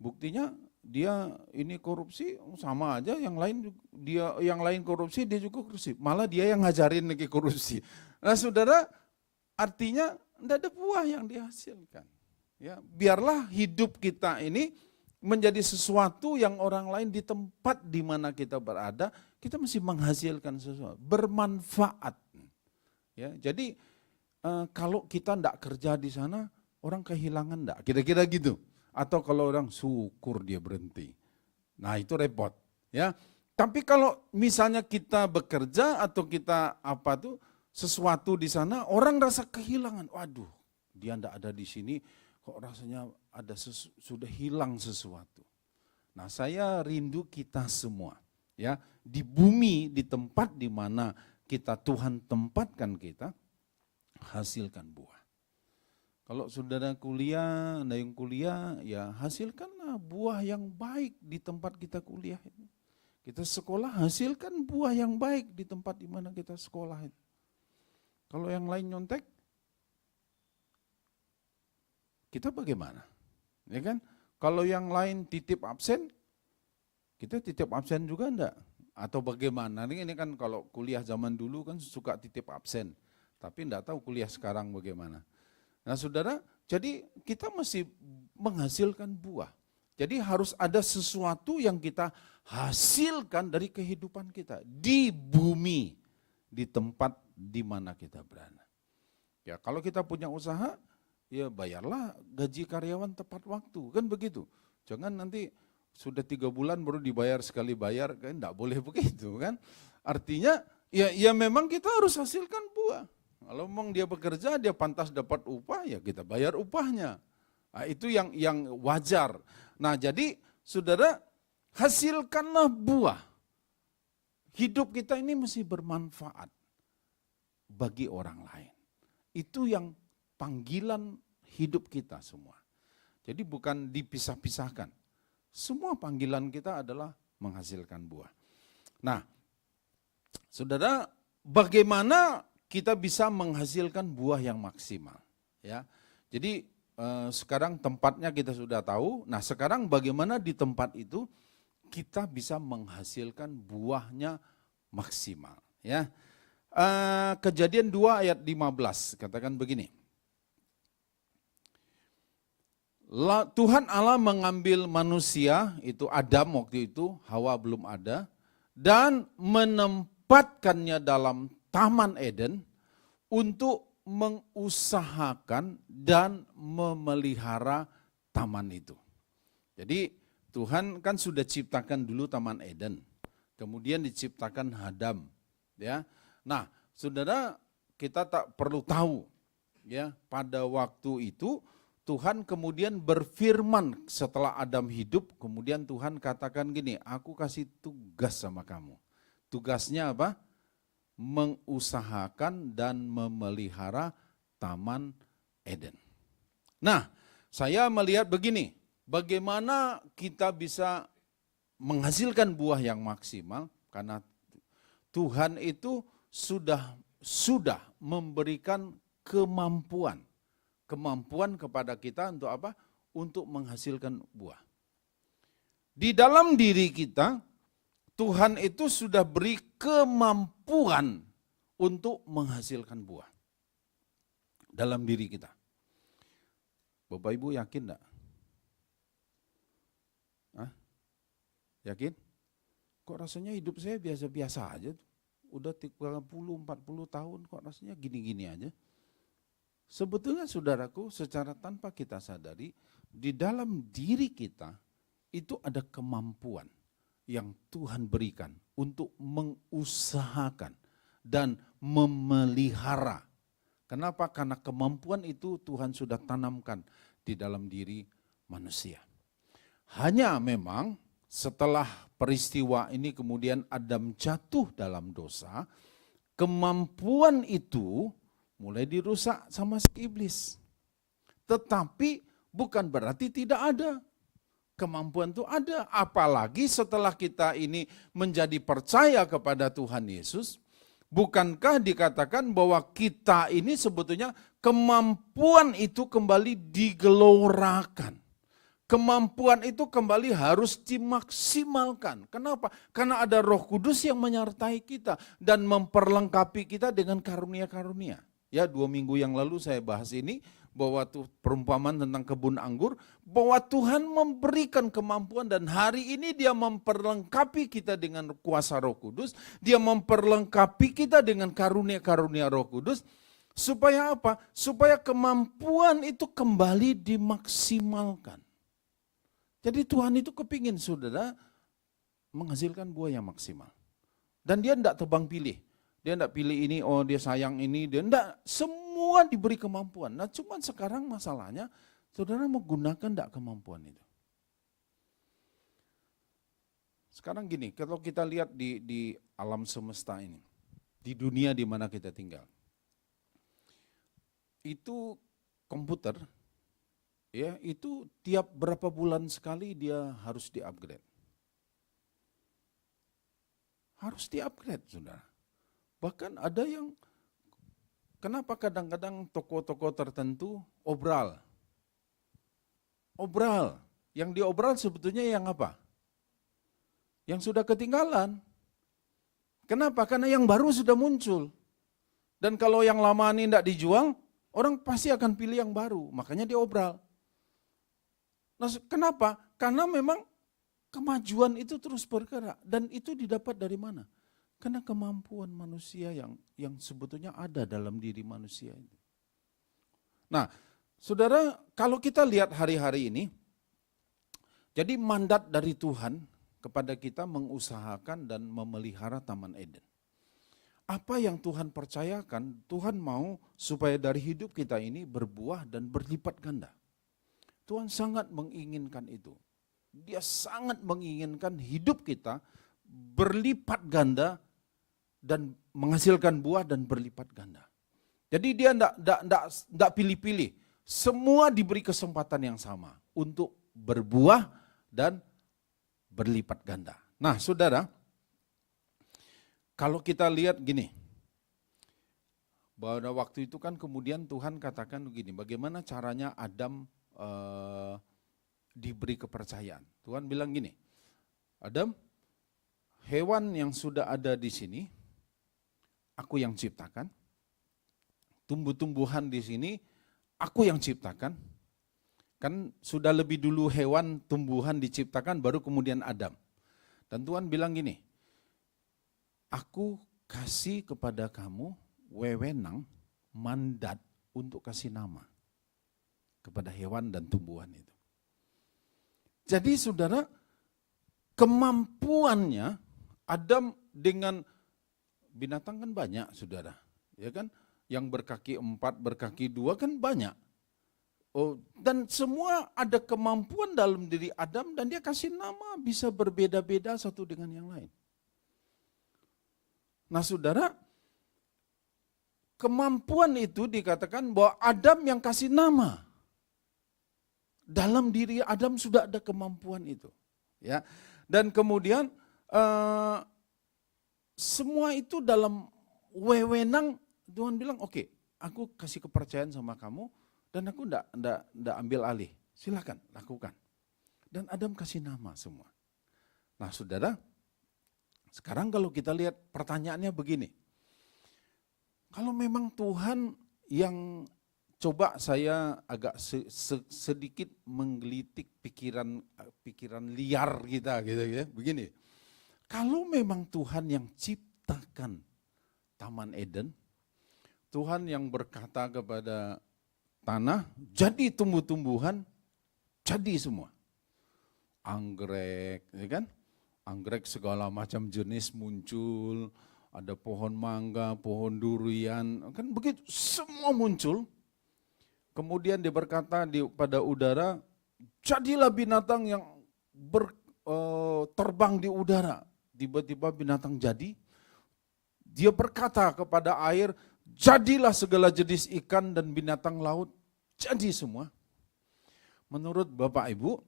Buktinya dia ini korupsi, sama aja, yang lain korupsi, dia juga korupsi. Malah dia yang ngajarin lagi korupsi. Nah, saudara, artinya tidak ada buah yang dihasilkan. Ya, biarlah hidup kita ini menjadi sesuatu yang orang lain di tempat di mana kita berada, kita mesti menghasilkan sesuatu, bermanfaat. Ya, jadi kalau kita tidak kerja di sana, orang kehilangan enggak? Kira-kira gitu. Atau kalau orang syukur dia berhenti. Nah, itu repot. Ya. Tapi kalau misalnya kita bekerja atau kita sesuatu di sana, orang rasa kehilangan. Waduh, dia enggak ada di sini, kok rasanya ada sudah hilang sesuatu. Nah, saya rindu kita semua, ya, di bumi, di tempat di mana Tuhan tempatkan kita, hasilkan buah. Kalau saudara kuliah, ada yang kuliah, ya hasilkanlah buah yang baik di tempat kita kuliah. Kita sekolah, hasilkan buah yang baik di tempat di mana kita sekolah. Kalau yang lain nyontek, kita bagaimana? Ya kan? Kalau yang lain titip absen, kita titip absen juga enggak? Atau bagaimana? Ini kan kalau kuliah zaman dulu kan suka titip absen, tapi enggak tahu kuliah sekarang bagaimana. Nah, saudara, jadi kita mesti menghasilkan buah. Jadi harus ada sesuatu yang kita hasilkan dari kehidupan kita di bumi, di tempat di mana kita berada. Ya, kalau kita punya usaha, ya bayarlah gaji karyawan tepat waktu, kan begitu. Jangan nanti sudah 3 bulan baru dibayar sekali bayar, kan enggak boleh begitu kan. Artinya ya memang kita harus hasilkan buah. Kalau memang dia bekerja, dia pantas dapat upah, ya kita bayar upahnya. Nah, itu yang wajar. Nah, jadi saudara, hasilkanlah buah. Hidup kita ini mesti bermanfaat bagi orang lain. Itu yang panggilan hidup kita semua. Jadi bukan dipisah-pisahkan. Semua panggilan kita adalah menghasilkan buah. Nah, saudara, bagaimana kita bisa menghasilkan buah yang maksimal? Ya, jadi sekarang tempatnya kita sudah tahu. Nah, sekarang bagaimana di tempat itu kita bisa menghasilkan buahnya maksimal? Ya, Kejadian 2 ayat 15 katakan begini. Tuhan Allah mengambil manusia, itu Adam waktu itu, Hawa belum ada, dan menempatkannya dalam Taman Eden untuk mengusahakan dan memelihara taman itu. Jadi Tuhan kan sudah ciptakan dulu Taman Eden, kemudian diciptakan Adam, ya. Nah, saudara, kita tak perlu tahu, ya, pada waktu itu Tuhan kemudian berfirman setelah Adam hidup, kemudian Tuhan katakan gini, aku kasih tugas sama kamu. Tugasnya apa? Mengusahakan dan memelihara Taman Eden. Nah, saya melihat begini, bagaimana kita bisa menghasilkan buah yang maksimal, karena Tuhan itu sudah memberikan kemampuan kepada kita untuk apa? Untuk menghasilkan buah. Di dalam diri kita, Tuhan itu sudah beri kemampuan untuk menghasilkan buah dalam diri kita. Bapak Ibu yakin enggak? Yakin? Kok rasanya hidup saya biasa-biasa aja? Udah 30-40 tahun kok rasanya gini-gini aja? Sebetulnya saudaraku, secara tanpa kita sadari, di dalam diri kita itu ada kemampuan yang Tuhan berikan untuk mengusahakan dan memelihara. Kenapa? Karena kemampuan itu Tuhan sudah tanamkan di dalam diri manusia. Hanya memang setelah peristiwa ini kemudian Adam jatuh dalam dosa, kemampuan itu mulai dirusak sama si iblis. Tetapi bukan berarti tidak ada. Kemampuan itu ada, apalagi setelah kita ini menjadi percaya kepada Tuhan Yesus, bukankah dikatakan bahwa kita ini sebetulnya kemampuan itu kembali digelorakan. Kemampuan itu kembali harus dimaksimalkan. Kenapa? Karena ada Roh Kudus yang menyertai kita dan memperlengkapi kita dengan karunia-karunia. Ya, 2 minggu yang lalu saya bahas ini, bahwa tuh perumpamaan tentang kebun anggur, bahwa Tuhan memberikan kemampuan dan hari ini Dia memperlengkapi kita dengan kuasa Roh Kudus, Dia memperlengkapi kita dengan karunia-karunia Roh Kudus, supaya apa? Supaya kemampuan itu kembali dimaksimalkan. Jadi Tuhan itu kepingin saudara menghasilkan buah yang maksimal. Dan Dia tidak tebang pilih. Dia tidak pilih ini, oh dia sayang ini, dia tidak. Semua diberi kemampuan. Nah cuman sekarang masalahnya, saudara menggunakan tidak kemampuan itu. Sekarang gini, kalau kita lihat di alam semesta ini, di dunia di mana kita tinggal, itu komputer, ya itu tiap berapa bulan sekali dia harus di-upgrade. Harus di-upgrade, saudara. Bahkan ada yang, kenapa kadang-kadang toko-toko tertentu obral. Obral, yang diobral sebetulnya yang apa? Yang sudah ketinggalan. Kenapa? Karena yang baru sudah muncul. Dan kalau yang lama ini tidak dijual, orang pasti akan pilih yang baru, makanya diobral. Nah, kenapa? Karena memang kemajuan itu terus bergerak, dan itu didapat dari mana? Karena kemampuan manusia yang sebetulnya ada dalam diri manusia itu. Nah, saudara, kalau kita lihat hari-hari ini, jadi mandat dari Tuhan kepada kita mengusahakan dan memelihara Taman Eden. Apa yang Tuhan percayakan, Tuhan mau supaya dari hidup kita ini berbuah dan berlipat ganda. Tuhan sangat menginginkan itu. Dia sangat menginginkan hidup kita berlipat ganda dan menghasilkan buah dan berlipat ganda. Jadi dia tidak pilih-pilih. Semua diberi kesempatan yang sama untuk berbuah dan berlipat ganda. Nah saudara, kalau kita lihat gini, bahwa waktu itu kan kemudian Tuhan katakan begini, bagaimana caranya Adam diberi kepercayaan. Tuhan bilang gini, Adam, hewan yang sudah ada di sini, aku yang ciptakan. Tumbuh-tumbuhan di sini, aku yang ciptakan. Kan sudah lebih dulu hewan, tumbuhan diciptakan, baru kemudian Adam. Dan Tuhan bilang gini, aku kasih kepada kamu wewenang, mandat untuk kasih nama kepada hewan dan tumbuhan itu. Jadi saudara, kemampuannya Adam dengan binatang kan banyak saudara, ya kan? Yang berkaki 4, berkaki 2 kan banyak. Oh, dan semua ada kemampuan dalam diri Adam dan dia kasih nama bisa berbeda-beda satu dengan yang lain. Nah saudara, kemampuan itu dikatakan bahwa Adam yang kasih nama. Dalam diri Adam sudah ada kemampuan itu. Ya. Dan kemudian semua itu dalam wewenang Tuhan bilang, oke, aku kasih kepercayaan sama kamu, dan aku enggak ambil alih. Silakan, lakukan. Dan Adam kasih nama semua. Nah saudara, sekarang kalau kita lihat pertanyaannya begini. Kalau memang Tuhan yang, coba saya agak sedikit menggelitik pikiran liar kita gitu ya. Begini. Kalau memang Tuhan yang ciptakan Taman Eden, Tuhan yang berkata kepada tanah, jadi tumbuh-tumbuhan, jadi semua. Anggrek, ya kan? Anggrek segala macam jenis muncul, ada pohon mangga, pohon durian, kan begitu, semua muncul. Kemudian dia berkata pada udara, jadilah binatang yang terbang di udara. Tiba-tiba binatang jadi. Dia berkata kepada air, jadilah segala jenis ikan dan binatang laut, jadi semua. Menurut Bapak Ibu,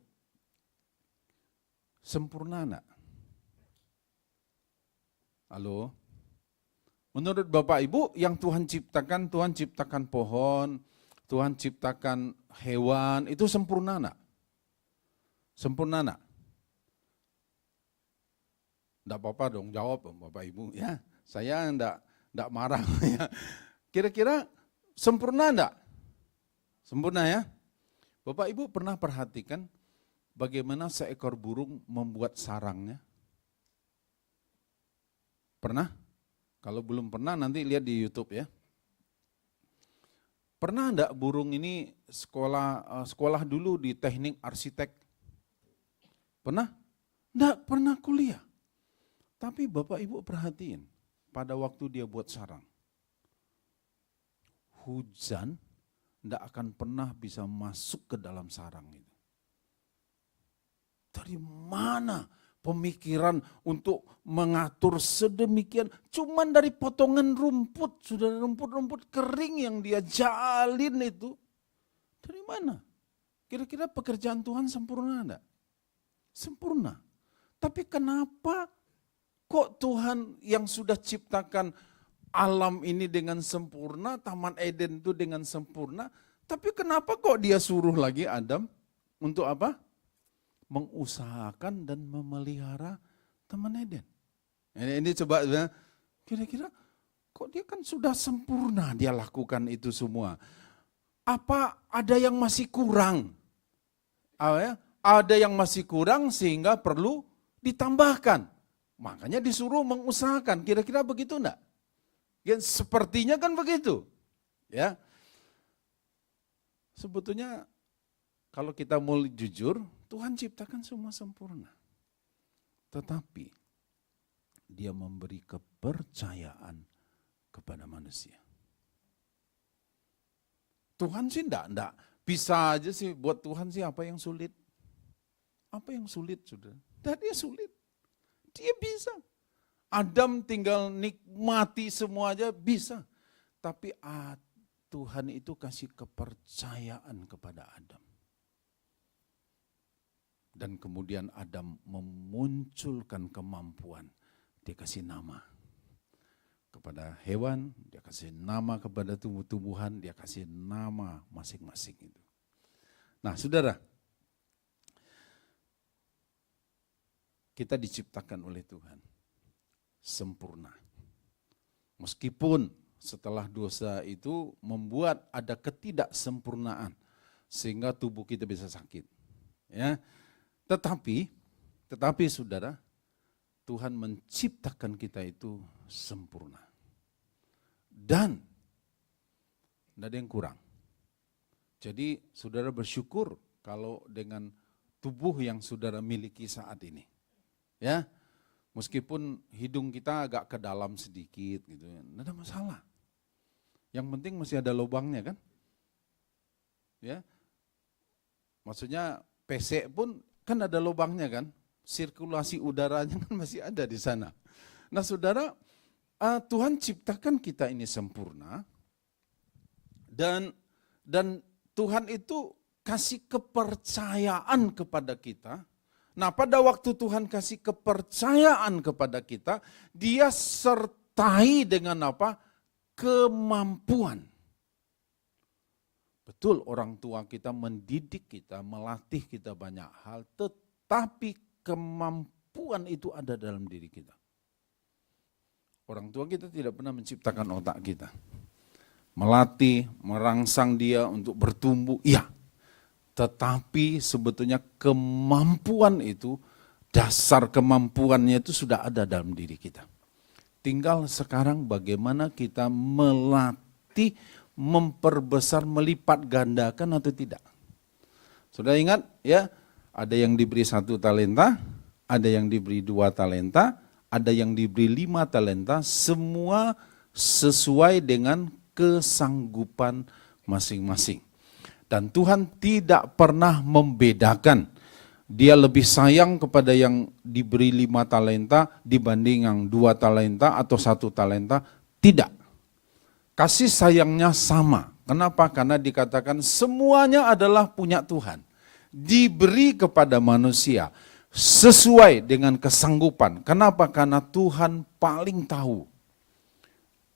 sempurna enggak? Halo? Menurut Bapak Ibu, yang Tuhan ciptakan pohon, Tuhan ciptakan hewan, itu sempurna enggak? Sempurna enggak? Enggak apa-apa dong, jawab Bapak Ibu ya. Saya enggak marah ya. Kira-kira sempurna enggak? Sempurna ya? Bapak Ibu pernah perhatikan bagaimana seekor burung membuat sarangnya? Pernah? Kalau belum pernah nanti lihat di YouTube ya. Pernah enggak burung ini sekolah dulu di teknik arsitek? Pernah? Enggak pernah kuliah. Tapi Bapak Ibu perhatiin pada waktu dia buat sarang. Hujan tidak akan pernah bisa masuk ke dalam sarang itu. Dari mana pemikiran untuk mengatur sedemikian? Cuman dari potongan rumput, sudah rumput-rumput kering yang dia jalin itu. Dari mana? Kira-kira pekerjaan Tuhan sempurna enggak? Sempurna. Tapi kenapa kok Tuhan yang sudah ciptakan alam ini dengan sempurna, Taman Eden itu dengan sempurna, tapi kenapa kok dia suruh lagi Adam untuk apa? Mengusahakan dan memelihara Taman Eden. Ini coba kira-kira kok dia kan sudah sempurna dia lakukan itu semua. Apa ada yang masih kurang? Ada yang masih kurang sehingga perlu ditambahkan. Makanya disuruh mengusahakan. Kira-kira begitu enggak? Ya, sepertinya kan begitu. Ya. Sebetulnya kalau kita mau jujur, Tuhan ciptakan semua sempurna. Tetapi dia memberi kepercayaan kepada manusia. Tuhan sih enggak bisa aja sih buat Tuhan sih apa yang sulit. Apa yang sulit sudah? Dan dia sulit. Dia bisa. Adam tinggal nikmati semua aja bisa. Tapi Tuhan itu kasih kepercayaan kepada Adam. Dan kemudian Adam memunculkan kemampuan. Dia kasih nama kepada hewan, dia kasih nama kepada tumbuh-tumbuhan, dia kasih nama masing-masing itu. Nah saudara, kita diciptakan oleh Tuhan sempurna. Meskipun setelah dosa itu membuat ada ketidaksempurnaan. sehingga tubuh kita bisa sakit. Ya, tetapi saudara, Tuhan menciptakan kita itu sempurna dan tidak ada yang kurang. Jadi saudara bersyukur kalau dengan tubuh yang saudara miliki saat ini. Ya, meskipun hidung kita agak ke dalam sedikit gitu, tidak ada masalah. Yang penting masih ada lubangnya kan? Ya, maksudnya PC pun kan ada lubangnya kan? Sirkulasi udaranya kan masih ada di sana. Nah saudara, Tuhan ciptakan kita ini sempurna dan Tuhan itu kasih kepercayaan kepada kita. Nah pada waktu Tuhan kasih kepercayaan kepada kita, Dia sertai dengan apa? Kemampuan. Betul, orang tua kita mendidik kita, melatih kita banyak hal, tetapi kemampuan itu ada dalam diri kita. Orang tua kita tidak pernah menciptakan otak kita. Melatih, merangsang dia untuk bertumbuh, iya. Tetapi sebetulnya kemampuan itu, dasar kemampuannya itu sudah ada dalam diri kita. Tinggal sekarang bagaimana kita melatih, memperbesar, melipat gandakan atau tidak. Sudah ingat ya, ada yang diberi 1 talenta, ada yang diberi 2 talenta, ada yang diberi 5 talenta, semua sesuai dengan kesanggupan masing-masing. Dan Tuhan tidak pernah membedakan. Dia lebih sayang kepada yang diberi 5 talenta dibanding yang 2 talenta atau 1 talenta. Tidak. Kasih sayangnya sama. Kenapa? Karena dikatakan semuanya adalah punya Tuhan. Diberi kepada manusia sesuai dengan kesanggupan. Kenapa? Karena Tuhan paling tahu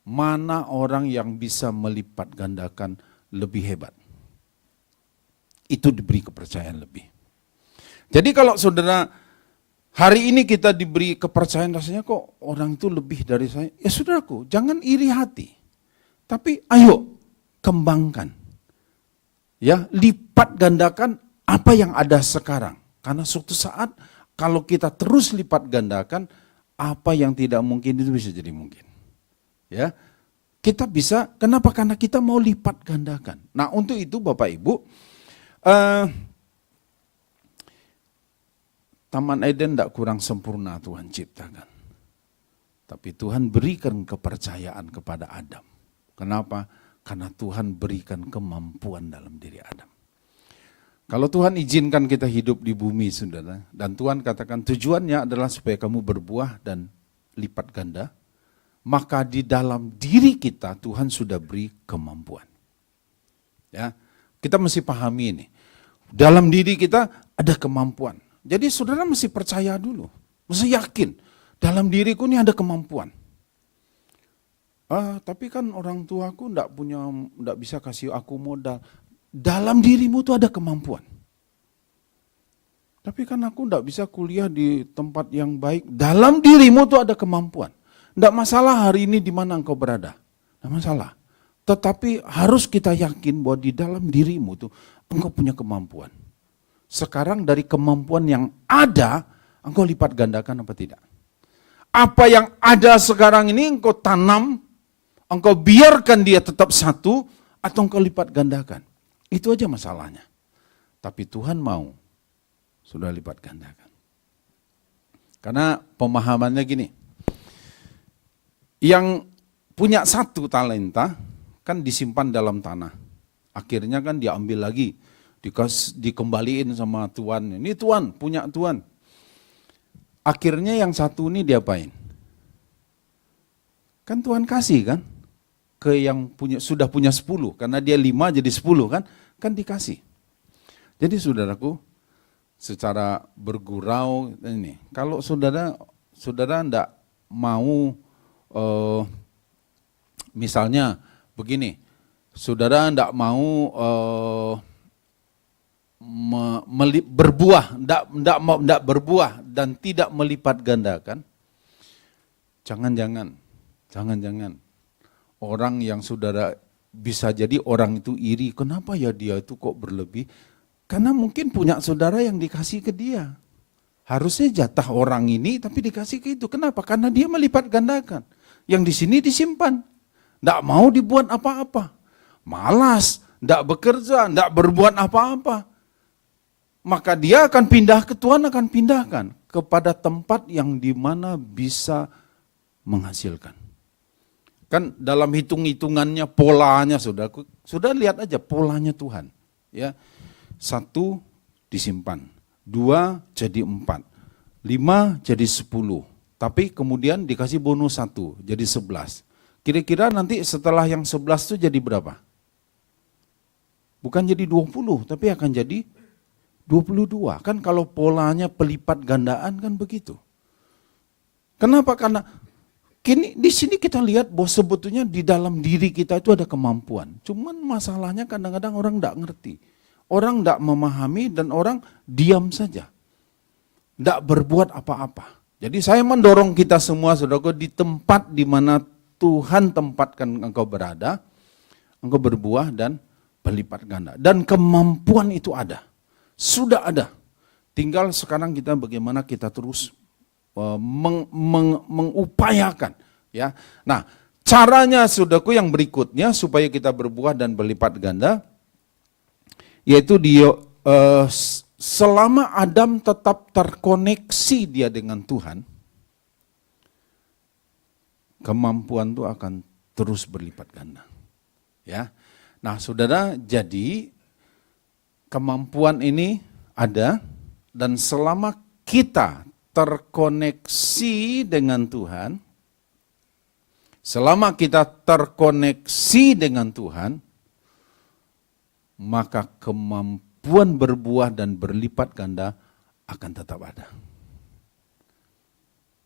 mana orang yang bisa melipat gandakan lebih hebat. Itu diberi kepercayaan lebih. Jadi kalau saudara hari ini kita diberi kepercayaan, rasanya kok orang itu lebih dari saya. Ya saudaraku, jangan iri hati. Tapi ayo kembangkan. Ya, lipat gandakan apa yang ada sekarang. Karena suatu saat kalau kita terus lipat gandakan, apa yang tidak mungkin itu bisa jadi mungkin. Ya, kita bisa, kenapa? Karena kita mau lipat gandakan. Nah untuk itu Bapak Ibu, Taman Eden tidak kurang sempurna Tuhan ciptakan. Tapi Tuhan berikan kepercayaan kepada Adam. Kenapa? Karena Tuhan berikan kemampuan dalam diri Adam. Kalau Tuhan izinkan kita hidup di bumi, saudara, dan Tuhan katakan tujuannya adalah supaya kamu berbuah dan lipat ganda, maka di dalam diri kita Tuhan sudah beri kemampuan. Ya, kita mesti pahami ini. Dalam diri kita ada kemampuan. Jadi saudara mesti percaya dulu, mesti yakin dalam diriku ini ada kemampuan. Tapi kan orang tuaku enggak bisa kasih aku modal. Dalam dirimu tuh ada kemampuan. Tapi kan aku enggak bisa kuliah di tempat yang baik. Dalam dirimu tuh ada kemampuan. Enggak masalah hari ini di mana engkau berada. Enggak masalah. Tetapi harus kita yakin bahwa di dalam dirimu tuh engkau punya kemampuan. Sekarang dari kemampuan yang ada, engkau lipat gandakan apa tidak? Apa yang ada sekarang ini engkau tanam, engkau biarkan dia tetap satu, atau engkau lipat gandakan. Itu aja masalahnya. Tapi Tuhan mau, sudah lipat gandakan. Karena pemahamannya gini, yang punya 1 talenta kan disimpan dalam tanah. Akhirnya kan diambil lagi, dikembaliin sama Tuan. Ini Tuan, punya Tuan. Akhirnya yang 1 ini diapain? Kan Tuhan kasih kan? Ke yang sudah punya 10, karena dia 5 jadi 10 kan dikasih. Jadi saudaraku, secara bergurau ini, kalau saudara enggak mau misalnya begini, saudara enggak mau berbuah, enggak berbuah dan tidak melipat gandakan, jangan-jangan orang yang saudara bisa jadi orang itu iri, kenapa ya dia itu kok berlebih? Karena mungkin punya saudara yang dikasih ke dia. Harusnya jatah orang ini tapi dikasih ke itu. Kenapa? Karena dia melipat gandakan. Yang di sini disimpan. Tidak mau dibuat apa-apa. Malas, tidak bekerja, tidak berbuat apa-apa. Maka dia akan pindah ke Tuhan, akan pindahkan kepada tempat yang dimana bisa menghasilkan. Kan dalam hitung-hitungannya, polanya sudah lihat aja polanya Tuhan. Ya, 1 disimpan, 2 jadi 4, 5 jadi 10. Tapi kemudian dikasih bonus 1 jadi 11. Kira-kira nanti setelah yang 11 itu jadi berapa? Bukan jadi 20, tapi akan jadi 22. Kan kalau polanya pelipat gandaan kan begitu. Kenapa? Karena di sini kita lihat bahwa sebetulnya di dalam diri kita itu ada kemampuan. Cuman masalahnya kadang-kadang orang tidak ngerti. Orang tidak memahami dan orang diam saja. Tidak berbuat apa-apa. Jadi saya mendorong kita semua, saudara, di tempat di mana Tuhan tempatkan engkau berada, engkau berbuah dan berlipat ganda. Dan kemampuan itu ada. Sudah ada. Tinggal sekarang kita bagaimana kita terus mengupayakan. Ya. Nah, caranya saudaraku yang berikutnya supaya kita berbuah dan berlipat ganda, yaitu selama Adam tetap terkoneksi dia dengan Tuhan, kemampuan itu akan terus berlipat ganda. Ya. Nah, saudara, jadi kemampuan ini ada dan selama kita terkoneksi dengan Tuhan, maka kemampuan berbuah dan berlipat ganda akan tetap ada.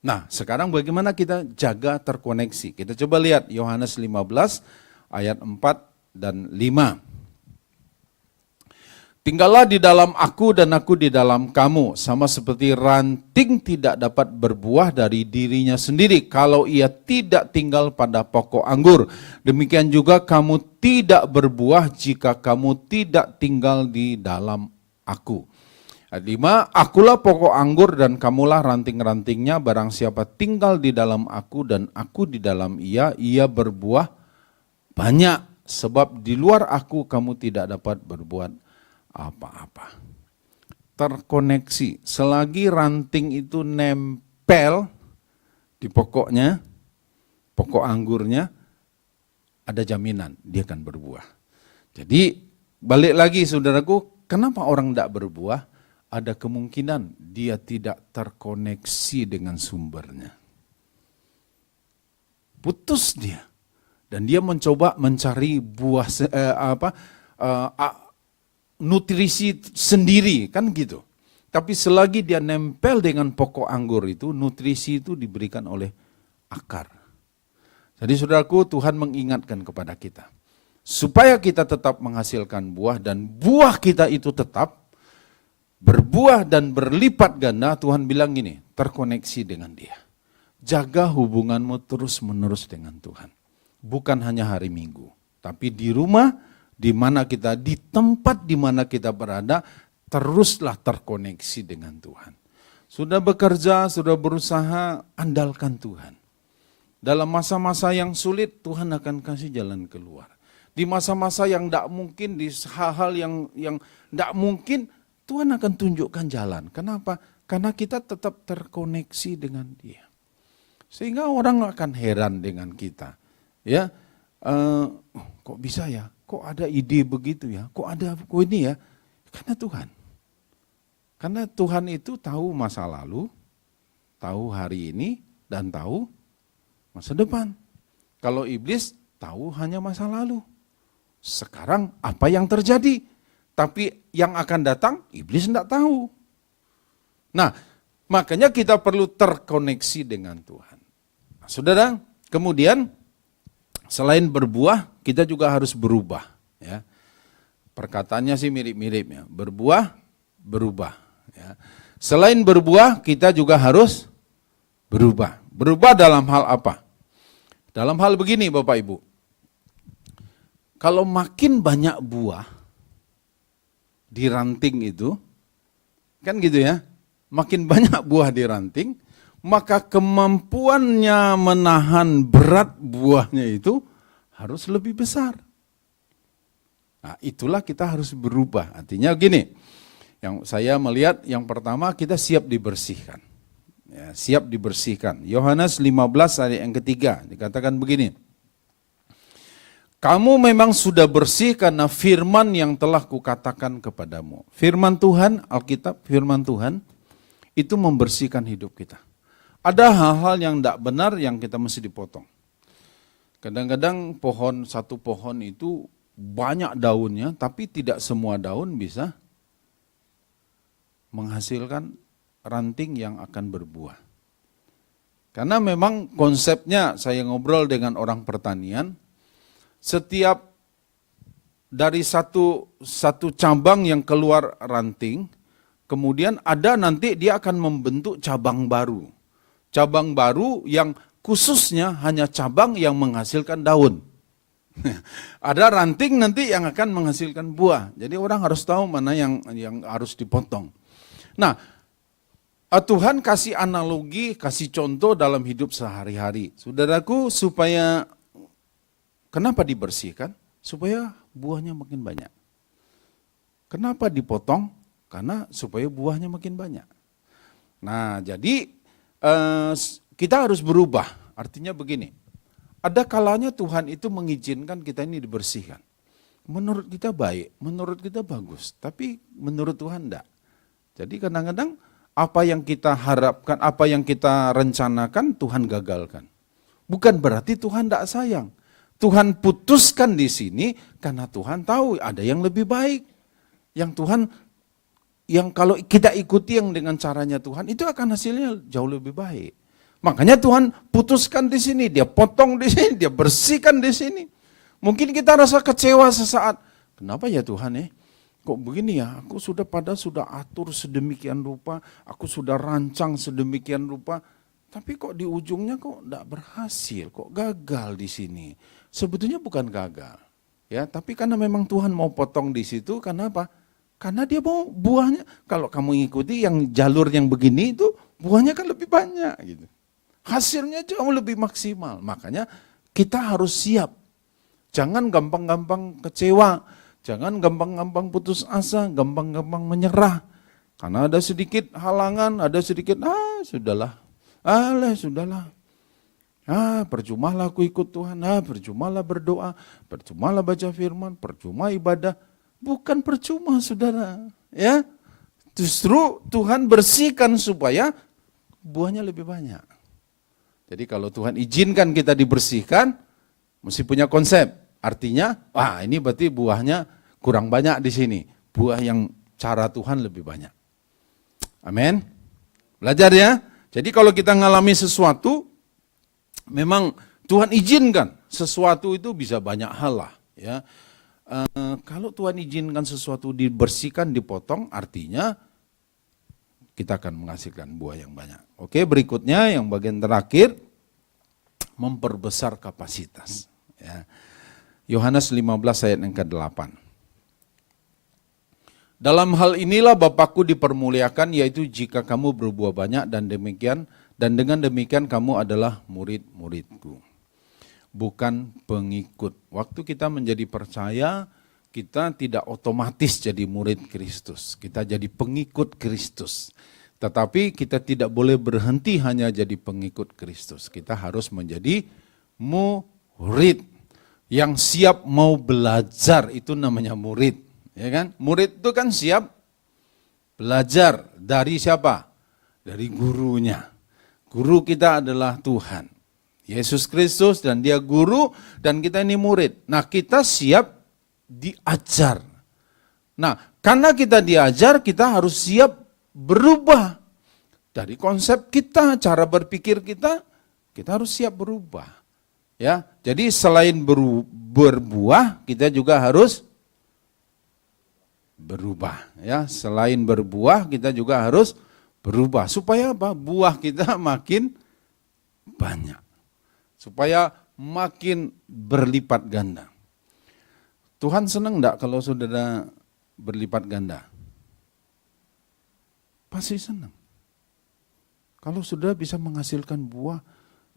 Nah, sekarang bagaimana kita jaga terkoneksi? Kita coba lihat Yohanes 15 ayat 4 dan 5. Tinggallah di dalam aku dan aku di dalam kamu, sama seperti ranting tidak dapat berbuah dari dirinya sendiri kalau ia tidak tinggal pada pokok anggur. Demikian juga kamu tidak berbuah jika kamu tidak tinggal di dalam aku. Ayat 5, akulah pokok anggur dan kamulah ranting-rantingnya, barang siapa tinggal di dalam aku dan aku di dalam ia berbuah banyak. Sebab di luar aku kamu tidak dapat berbuat apa-apa. Terkoneksi, selagi ranting itu nempel di pokoknya, pokok anggurnya, ada jaminan dia akan berbuah. Jadi balik lagi saudaraku, kenapa orang tidak berbuah? Ada kemungkinan dia tidak terkoneksi dengan sumbernya. Putus dia. Dan dia mencoba mencari buah nutrisi sendiri, kan gitu. Tapi selagi dia nempel dengan pokok anggur itu, nutrisi itu diberikan oleh akar. Jadi saudaraku, Tuhan mengingatkan kepada kita. Supaya kita tetap menghasilkan buah dan buah kita itu tetap berbuah dan berlipat ganda, Tuhan bilang gini, terkoneksi dengan dia. Jaga hubunganmu terus-menerus dengan Tuhan. Bukan hanya hari Minggu, tapi di rumah, di mana kita, di tempat di mana kita berada, teruslah terkoneksi dengan Tuhan. Sudah bekerja, sudah berusaha, andalkan Tuhan. Dalam masa-masa yang sulit, Tuhan akan kasih jalan keluar. Di masa-masa yang tidak mungkin, di hal-hal yang tidak mungkin, Tuhan akan tunjukkan jalan. Kenapa? Karena kita tetap terkoneksi dengan Dia. Sehingga orang akan heran dengan kita. Ya, kok bisa ya? Kok ada ide begitu ya? Kok ini ya? Karena Tuhan. Karena Tuhan itu tahu masa lalu, tahu hari ini, dan tahu masa depan. Kalau iblis tahu hanya masa lalu. Sekarang apa yang terjadi? Tapi yang akan datang, iblis tidak tahu. Nah, makanya kita perlu terkoneksi dengan Tuhan. Nah, saudara, kemudian selain berbuah, kita juga harus berubah. Ya. Perkataannya sih mirip-mirip ya. Berbuah, berubah. Ya. Selain berbuah, kita juga harus berubah. Berubah dalam hal apa? Dalam hal begini Bapak Ibu. kalau makin banyak buah di ranting itu, kan gitu ya, makin banyak buah di ranting, maka kemampuannya menahan berat buahnya itu harus lebih besar. Nah, itulah kita harus berubah. Artinya gini, yang saya melihat yang pertama kita siap dibersihkan. Ya, siap dibersihkan. Yohanes 15 ayat yang ketiga dikatakan begini. Kamu memang sudah bersih karena firman yang telah kukatakan kepadamu. Firman Tuhan, Alkitab, firman Tuhan itu membersihkan hidup kita. Ada hal-hal yang tidak benar yang kita mesti dipotong. Kadang-kadang satu pohon itu banyak daunnya, tapi tidak semua daun bisa menghasilkan ranting yang akan berbuah. Karena memang konsepnya, saya ngobrol dengan orang pertanian, setiap dari satu cabang yang keluar ranting, kemudian ada nanti dia akan membentuk cabang baru. Cabang baru yang khususnya hanya cabang yang menghasilkan daun. Ada ranting nanti yang akan menghasilkan buah. Jadi orang harus tahu mana yang harus dipotong. Nah, Tuhan kasih analogi, kasih contoh dalam hidup sehari-hari. Saudaraku, supaya kenapa dibersihkan? Supaya buahnya makin banyak. Kenapa dipotong? Karena supaya buahnya makin banyak. Nah, jadi kita harus berubah. Artinya begini, ada kalanya Tuhan itu mengizinkan kita ini dibersihkan. Menurut kita baik, menurut kita bagus, tapi menurut Tuhan enggak. Jadi kadang-kadang apa yang kita harapkan, apa yang kita rencanakan, Tuhan gagalkan. Bukan berarti Tuhan enggak sayang. Tuhan putuskan di sini karena Tuhan tahu ada yang lebih baik. Yang kalau kita ikuti yang dengan caranya Tuhan, itu akan hasilnya jauh lebih baik. Makanya Tuhan putuskan di sini, dia potong di sini, dia bersihkan di sini. Mungkin kita rasa kecewa sesaat. Kenapa ya Tuhan ya? Kok begini ya? Aku sudah atur sedemikian rupa, aku sudah rancang sedemikian rupa, tapi kok di ujungnya kok enggak berhasil, kok gagal di sini. Sebetulnya bukan gagal, ya, tapi karena memang Tuhan mau potong di situ, karena apa? Karena dia mau buahnya, kalau kamu ikuti yang jalur yang begini itu, buahnya kan lebih banyak gitu. Hasilnya jauh lebih maksimal, makanya kita harus siap. Jangan gampang-gampang kecewa, jangan gampang-gampang putus asa, gampang-gampang menyerah. Karena ada sedikit halangan, ada sedikit, sudahlah, percumalah aku ikut Tuhan, percumalah berdoa, percumalah baca firman, percuma ibadah. Bukan percuma saudara, ya. Justru Tuhan bersihkan supaya buahnya lebih banyak. Jadi kalau Tuhan izinkan kita dibersihkan, mesti punya konsep. Artinya, ini berarti buahnya kurang banyak di sini. Buah yang cara Tuhan lebih banyak. Amin. Belajar ya. Jadi kalau kita ngalami sesuatu, memang Tuhan izinkan sesuatu itu bisa banyak hal lah, ya. Kalau Tuhan izinkan sesuatu dibersihkan, dipotong, artinya kita akan menghasilkan buah yang banyak. Oke, berikutnya yang bagian terakhir, memperbesar kapasitas. Ya. Yohanes 15 ayat yang ke-8. Dalam hal inilah Bapakku dipermuliakan, yaitu jika kamu berbuah banyak dan dengan demikian kamu adalah murid-muridku. Bukan pengikut. Waktu kita menjadi percaya, kita tidak otomatis jadi murid Kristus. Kita jadi pengikut Kristus. Tetapi kita tidak boleh berhenti hanya jadi pengikut Kristus. Kita harus menjadi murid. Yang siap mau belajar, itu namanya murid. Ya kan? Murid itu kan siap belajar. Dari siapa? Dari gurunya. Guru kita adalah Tuhan. Yesus Kristus, dan dia guru dan kita ini murid. Nah, kita siap diajar. Nah, karena kita diajar, kita harus siap berubah. Dari konsep kita, cara berpikir kita harus siap berubah. Ya, jadi selain berbuah, kita juga harus berubah. Ya, selain berbuah, kita juga harus berubah. Supaya apa? Buah kita makin banyak. Supaya makin berlipat ganda. Tuhan senang enggak kalau saudara berlipat ganda? Pasti senang. Kalau saudara bisa menghasilkan buah,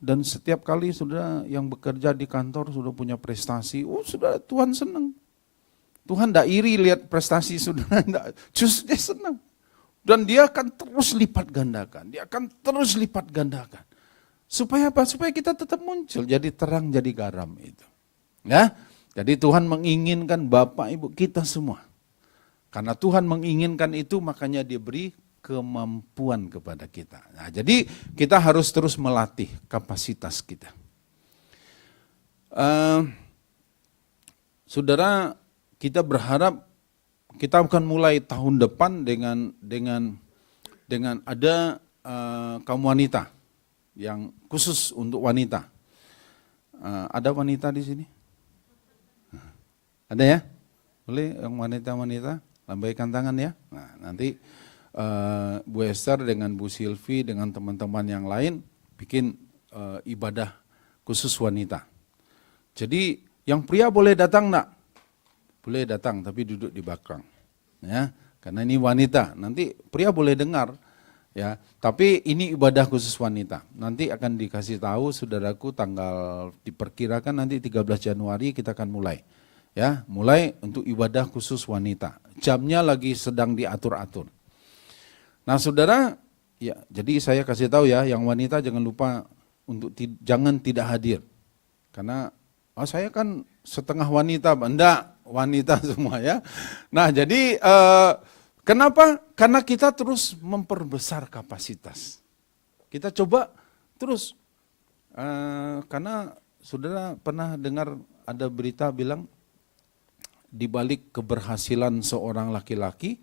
dan setiap kali saudara yang bekerja di kantor sudah punya prestasi, saudara, Tuhan senang. Tuhan enggak iri lihat prestasi saudara, enggak. Justru dia senang. Dan dia akan terus lipat gandakan. Dia akan terus lipat gandakan. Supaya apa? Supaya kita tetap muncul, jadi terang, jadi garam itu. Ya, jadi Tuhan menginginkan Bapak Ibu kita semua. Karena Tuhan menginginkan itu, makanya dia beri kemampuan kepada kita. Nah, jadi kita harus terus melatih kapasitas kita. Saudara, kita berharap kita akan mulai tahun depan dengan ada kaum wanita yang khusus untuk wanita. Ada wanita di sini? Ada ya? Boleh yang wanita-wanita lambaikan tangan ya. Nah, nanti Bu Esther dengan Bu Silvi dengan teman-teman yang lain bikin ibadah khusus wanita. Jadi yang pria boleh datang enggak? Boleh datang tapi duduk di belakang. Ya, karena ini wanita. Nanti pria boleh dengar ya, tapi ini ibadah khusus wanita. Nanti akan dikasih tahu saudaraku tanggal diperkirakan nanti 13 Januari kita akan mulai. Ya, mulai untuk ibadah khusus wanita. Jamnya lagi sedang diatur-atur. Nah, saudara, ya, jadi saya kasih tahu ya, yang wanita jangan lupa untuk jangan tidak hadir. Karena saya kan setengah wanita, enggak, wanita semua ya. Nah, jadi kenapa? Karena kita terus memperbesar kapasitas. Kita coba terus, karena saudara pernah dengar ada berita bilang, di balik keberhasilan seorang laki-laki,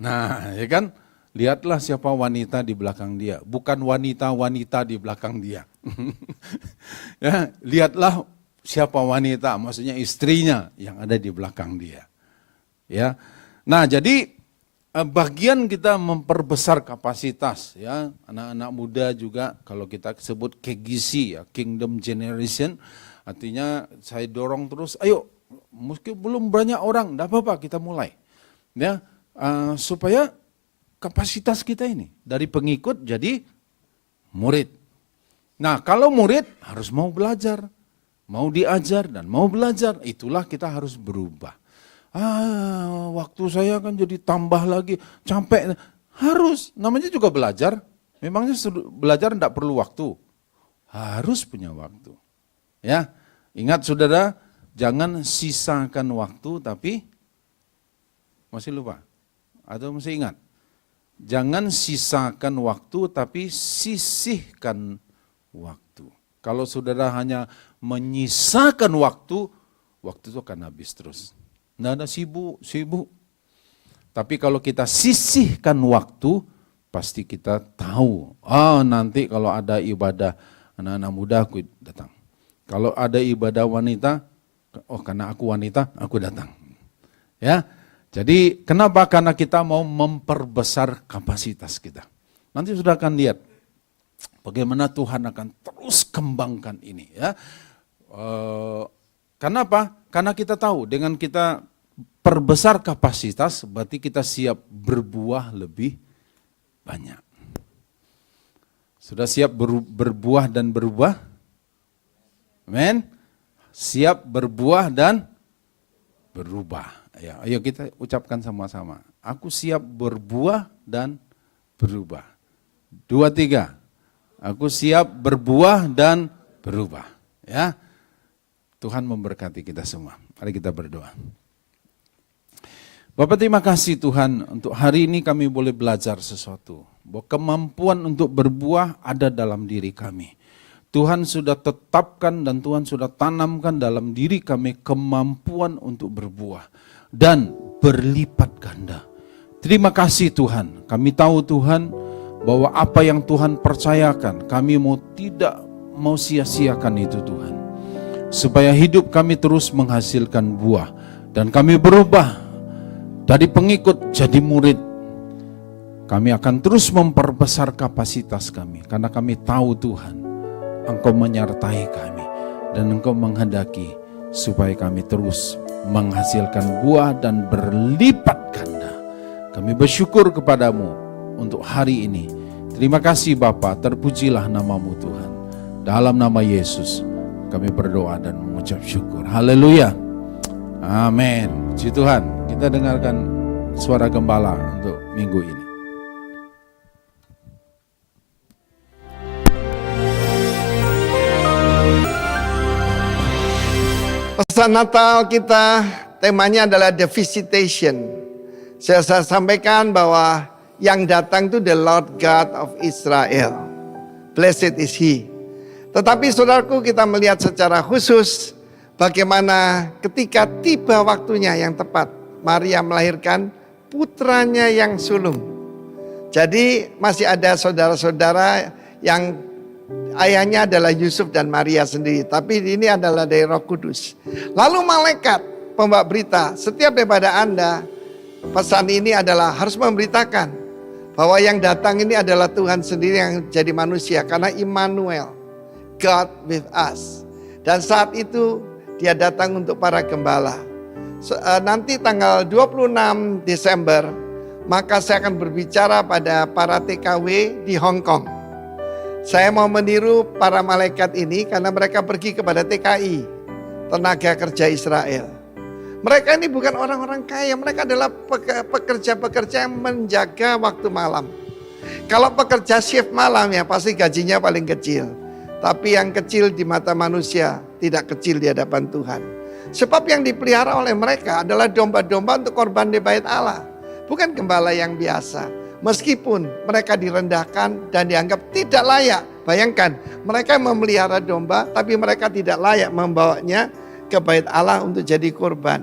nah ya kan, lihatlah siapa wanita di belakang dia, bukan wanita-wanita di belakang dia. Ya, lihatlah siapa wanita, maksudnya istrinya yang ada di belakang dia. Ya, nah jadi bagian kita memperbesar kapasitas ya, anak-anak muda juga kalau kita sebut KGC ya, Kingdom Generation, artinya saya dorong terus, ayo. Meski belum banyak orang, tidak apa-apa kita mulai. Ya, supaya kapasitas kita ini dari pengikut jadi murid. Nah, kalau murid harus mau belajar, mau diajar dan mau belajar, itulah kita harus berubah. Waktu saya kan jadi tambah lagi, capek. Harus, namanya juga belajar. Memangnya belajar tidak perlu waktu. Harus punya waktu. Ya, ingat saudara, jangan sisakan waktu tapi masih lupa atau masih ingat. Jangan sisakan waktu tapi sisihkan waktu. Kalau saudara hanya menyisakan waktu itu akan habis terus. Nggak ada sibuk. Tapi kalau kita sisihkan waktu, pasti kita tahu. Nanti kalau ada ibadah anak-anak muda aku datang. Kalau ada ibadah wanita, karena aku wanita, aku datang. Ya, jadi kenapa? Karena kita mau memperbesar kapasitas kita. Nanti sudah akan lihat bagaimana Tuhan akan terus kembangkan ini. Ya, kenapa? Karena kita tahu dengan kita perbesar kapasitas, berarti kita siap berbuah lebih banyak. Sudah siap berbuah dan berubah? Amin. Siap berbuah dan berubah. Ya, ayo kita ucapkan sama-sama. Aku siap berbuah dan berubah. 2, 3. Aku siap berbuah dan berubah. Ya, Tuhan memberkati kita semua. Mari kita berdoa. Bapak, terima kasih Tuhan untuk hari ini kami boleh belajar sesuatu. Bahwa kemampuan untuk berbuah ada dalam diri kami. Tuhan sudah tetapkan dan Tuhan sudah tanamkan dalam diri kami kemampuan untuk berbuah dan berlipat ganda. Terima kasih Tuhan. Kami tahu Tuhan bahwa apa yang Tuhan percayakan, kami tidak mau sia-siakan itu Tuhan. Supaya hidup kami terus menghasilkan buah dan kami berubah dari pengikut jadi murid. Kami akan terus memperbesar kapasitas kami karena kami tahu Tuhan, Engkau menyertai kami dan Engkau menghendaki supaya kami terus menghasilkan buah dan berlipat ganda. Kami bersyukur kepadamu untuk hari ini. Terima kasih Bapa, terpujilah namamu Tuhan. Dalam nama Yesus kami berdoa dan mengucap syukur. Haleluya. Amin. Puji Tuhan. Kita dengarkan suara gembala untuk minggu ini. Pesan Natal kita temanya adalah The Visitation. Saya sampaikan bahwa yang datang itu the Lord God of Israel. Blessed is He. Tetapi saudaraku, kita melihat secara khusus bagaimana ketika tiba waktunya yang tepat, Maria melahirkan putranya yang sulung. Jadi masih ada saudara-saudara yang ayahnya adalah Yusuf dan Maria sendiri, tapi ini adalah dari Roh Kudus. Lalu malaikat pembawa berita, setiap daripada Anda, pesan ini adalah harus memberitakan bahwa yang datang ini adalah Tuhan sendiri yang jadi manusia, karena Immanuel, God with us. Dan saat itu dia datang untuk para gembala. Nanti tanggal 26 Desember, maka saya akan berbicara pada para TKW di Hong Kong. Saya mau meniru para malaikat ini karena mereka pergi kepada TKI, tenaga kerja Israel. Mereka ini bukan orang-orang kaya, mereka adalah pekerja-pekerja yang menjaga waktu malam. Kalau pekerja shift malam ya pasti gajinya paling kecil. Tapi yang kecil di mata manusia tidak kecil di hadapan Tuhan. Sebab yang dipelihara oleh mereka adalah domba-domba untuk korban di bait Allah. Bukan gembala yang biasa. Meskipun mereka direndahkan dan dianggap tidak layak. Bayangkan, mereka memelihara domba tapi mereka tidak layak membawanya ke bait Allah untuk jadi korban.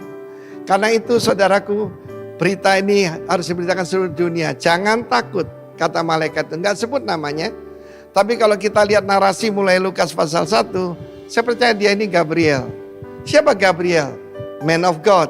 Karena itu saudaraku, berita ini harus diberitakan seluruh dunia. Jangan takut, kata malaikat itu. Enggak sebut namanya. Tapi kalau kita lihat narasi mulai Lukas pasal 1, saya percaya dia ini Gabriel. Siapa Gabriel? Man of God,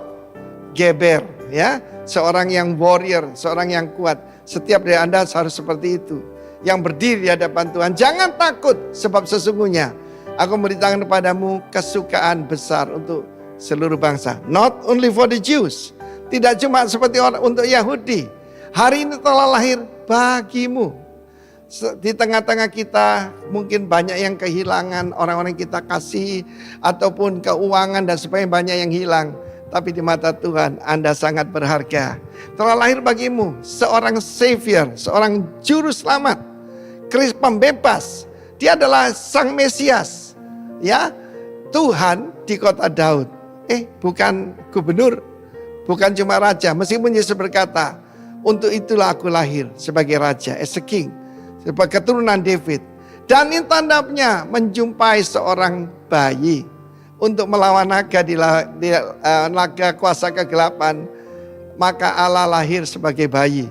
Geber, ya, seorang yang warrior, seorang yang kuat. Setiap dari Anda harus seperti itu, yang berdiri di hadapan Tuhan. Jangan takut, sebab sesungguhnya aku memberitakan kepadamu kesukaan besar untuk seluruh bangsa. Not only for the Jews, tidak cuma seperti untuk Yahudi. Hari ini telah lahir bagimu. Di tengah-tengah kita mungkin banyak yang kehilangan, orang-orang yang kita kasih ataupun keuangan dan sebagainya banyak yang hilang. Tapi di mata Tuhan Anda sangat berharga. Telah lahir bagimu seorang Savior, seorang Juru Selamat, Kristus pembebas. Dia adalah Sang Mesias, ya, Tuhan di kota Daud. Bukan gubernur, bukan cuma raja. Meskipun Yesus berkata, untuk itulah aku lahir sebagai raja, as a king, sebagai keturunan David. Dan ini tandanya menjumpai seorang bayi untuk melawan naga di naga kuasa kegelapan. Maka Allah lahir sebagai bayi.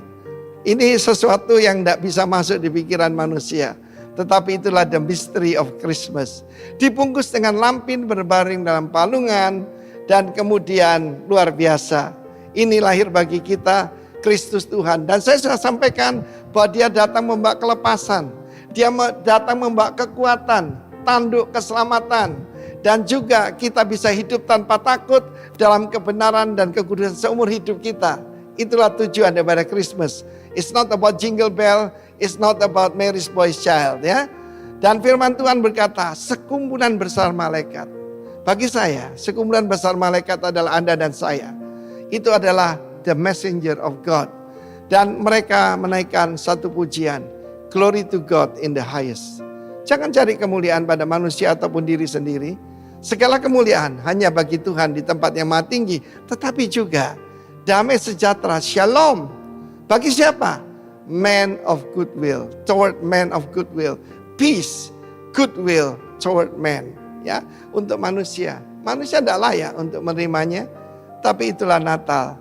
Ini sesuatu yang tidak bisa masuk di pikiran manusia. Tetapi itulah the mystery of Christmas. Dibungkus dengan lampin berbaring dalam palungan. Dan kemudian luar biasa. Ini lahir bagi kita Kristus Tuhan. Dan saya sudah sampaikan bahwa dia datang membawa kelepasan. Dia datang membawa kekuatan, tanduk keselamatan. Dan juga kita bisa hidup tanpa takut dalam kebenaran dan kekudusan seumur hidup kita. Itulah tujuan daripada Christmas. It's not about jingle bell, it's not about Mary's boy's child, ya. Dan firman Tuhan berkata, sekumpulan besar malaikat. Bagi saya, sekumpulan besar malaikat adalah Anda dan saya. Itu adalah the messenger of God. Dan mereka menaikkan satu pujian, glory to God in the highest. Jangan cari kemuliaan pada manusia ataupun diri sendiri. Segala kemuliaan hanya bagi Tuhan di tempat yang maha tinggi. Tetapi juga damai sejahtera, shalom. Bagi siapa? Man of goodwill, toward man of goodwill. Peace, goodwill toward man. Ya, untuk manusia. Manusia tidak layak untuk menerimanya. Tapi itulah Natal.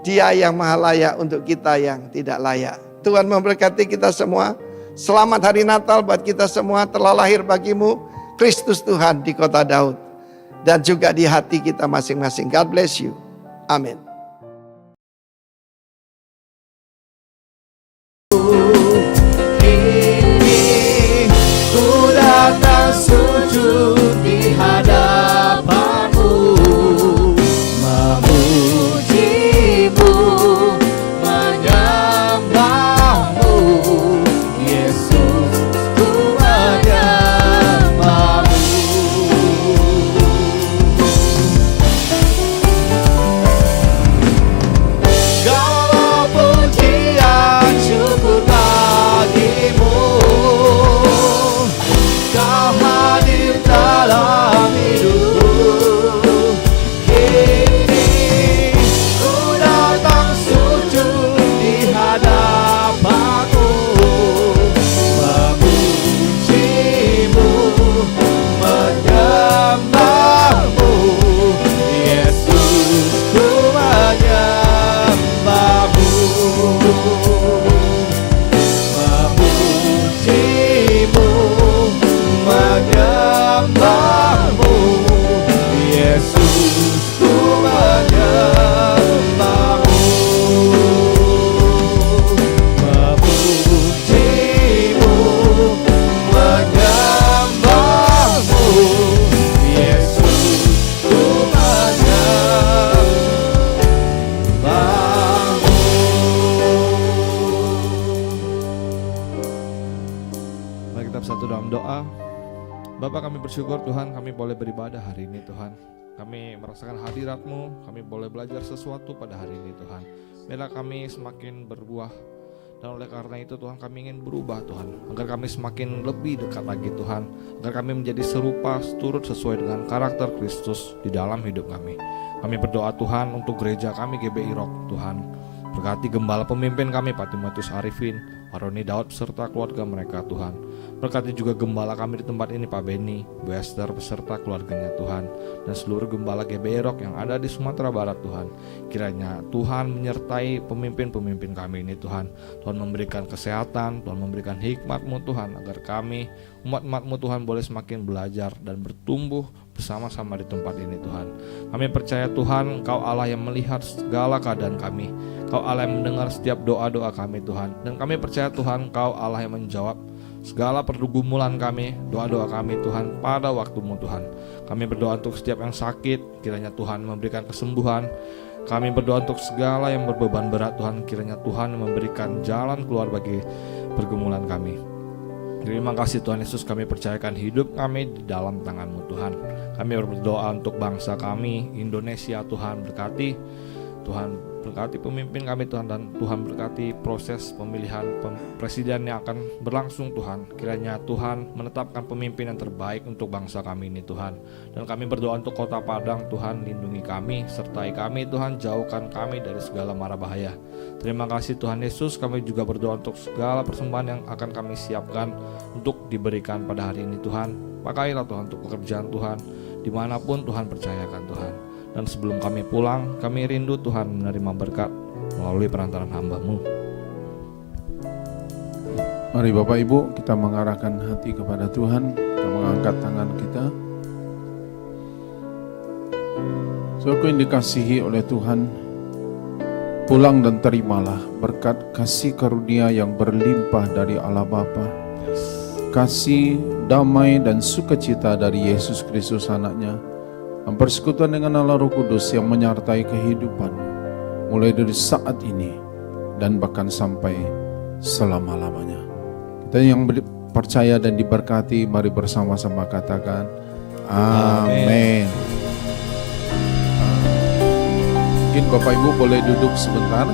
Dia yang maha layak untuk kita yang tidak layak. Tuhan memberkati kita semua. Selamat hari Natal buat kita semua. Telah lahir bagimu Kristus Tuhan di kota Daud. Dan juga di hati kita masing-masing. God bless you. Amin. Ku datang sujud di hadapanmu, berdoa. Bapak, kami bersyukur Tuhan kami boleh beribadah hari ini Tuhan. Kami merasakan hadirat-Mu, kami boleh belajar sesuatu pada hari ini Tuhan. Biarlah kami semakin berbuah, dan oleh karena itu Tuhan kami ingin berubah Tuhan, agar kami semakin lebih dekat lagi Tuhan, agar kami menjadi serupa turut sesuai dengan karakter Kristus di dalam hidup kami. Kami berdoa Tuhan untuk gereja kami GBI Rock Tuhan. Berkati gembala pemimpin kami Pak Timotius Arifin, Pak Roni Daud beserta keluarga mereka Tuhan. Berkati juga gembala kami di tempat ini Pak Beni, Bu Esther beserta keluarganya Tuhan, dan seluruh gembala GBI Rock yang ada di Sumatera Barat Tuhan. Kiranya Tuhan menyertai pemimpin-pemimpin kami ini Tuhan. Tuhan memberikan kesehatan, Tuhan memberikan hikmat-Mu Tuhan, agar kami umat-umat-Mu Tuhan boleh semakin belajar dan bertumbuh bersama-sama di tempat ini Tuhan. Kami percaya Tuhan Engkau Allah yang melihat segala keadaan kami, Engkau Allah yang mendengar setiap doa-doa kami Tuhan, dan kami percaya Tuhan Engkau Allah yang menjawab segala pergumulan kami, doa-doa kami Tuhan pada waktu-Mu Tuhan. Kami berdoa untuk setiap yang sakit, kiranya Tuhan memberikan kesembuhan. Kami berdoa untuk segala yang berbeban berat Tuhan, kiranya Tuhan memberikan jalan keluar bagi pergumulan kami. Terima kasih Tuhan Yesus, kami percayakan hidup kami di dalam tangan-Mu Tuhan. Kami berdoa untuk bangsa kami, Indonesia Tuhan, berkati Tuhan, berkati pemimpin kami Tuhan, dan Tuhan berkati proses pemilihan presiden yang akan berlangsung Tuhan. Kiranya Tuhan menetapkan pemimpin yang terbaik untuk bangsa kami ini Tuhan. Dan kami berdoa untuk kota Padang Tuhan, lindungi kami, sertai kami Tuhan, jauhkan kami dari segala mara bahaya. Terima kasih Tuhan Yesus, kami juga berdoa untuk segala persembahan yang akan kami siapkan untuk diberikan pada hari ini Tuhan. Pakailah Tuhan untuk pekerjaan Tuhan, dimanapun Tuhan percayakan Tuhan. Dan sebelum kami pulang, kami rindu Tuhan menerima berkat melalui perantaran hamba-Mu. Mari Bapak Ibu, kita mengarahkan hati kepada Tuhan, kita mengangkat tangan kita. Saudaraku yang dikasihi oleh Tuhan, pulang dan terimalah berkat kasih karunia yang berlimpah dari Allah Bapa, kasih, damai, dan sukacita dari Yesus Kristus Anaknya, persekutuan dengan Allah Roh Kudus yang menyertai kehidupan mulai dari saat ini dan bahkan sampai selama-lamanya. Kita yang percaya dan diberkati, mari bersama-sama katakan amin. Mungkin Bapak Ibu boleh duduk sebentar.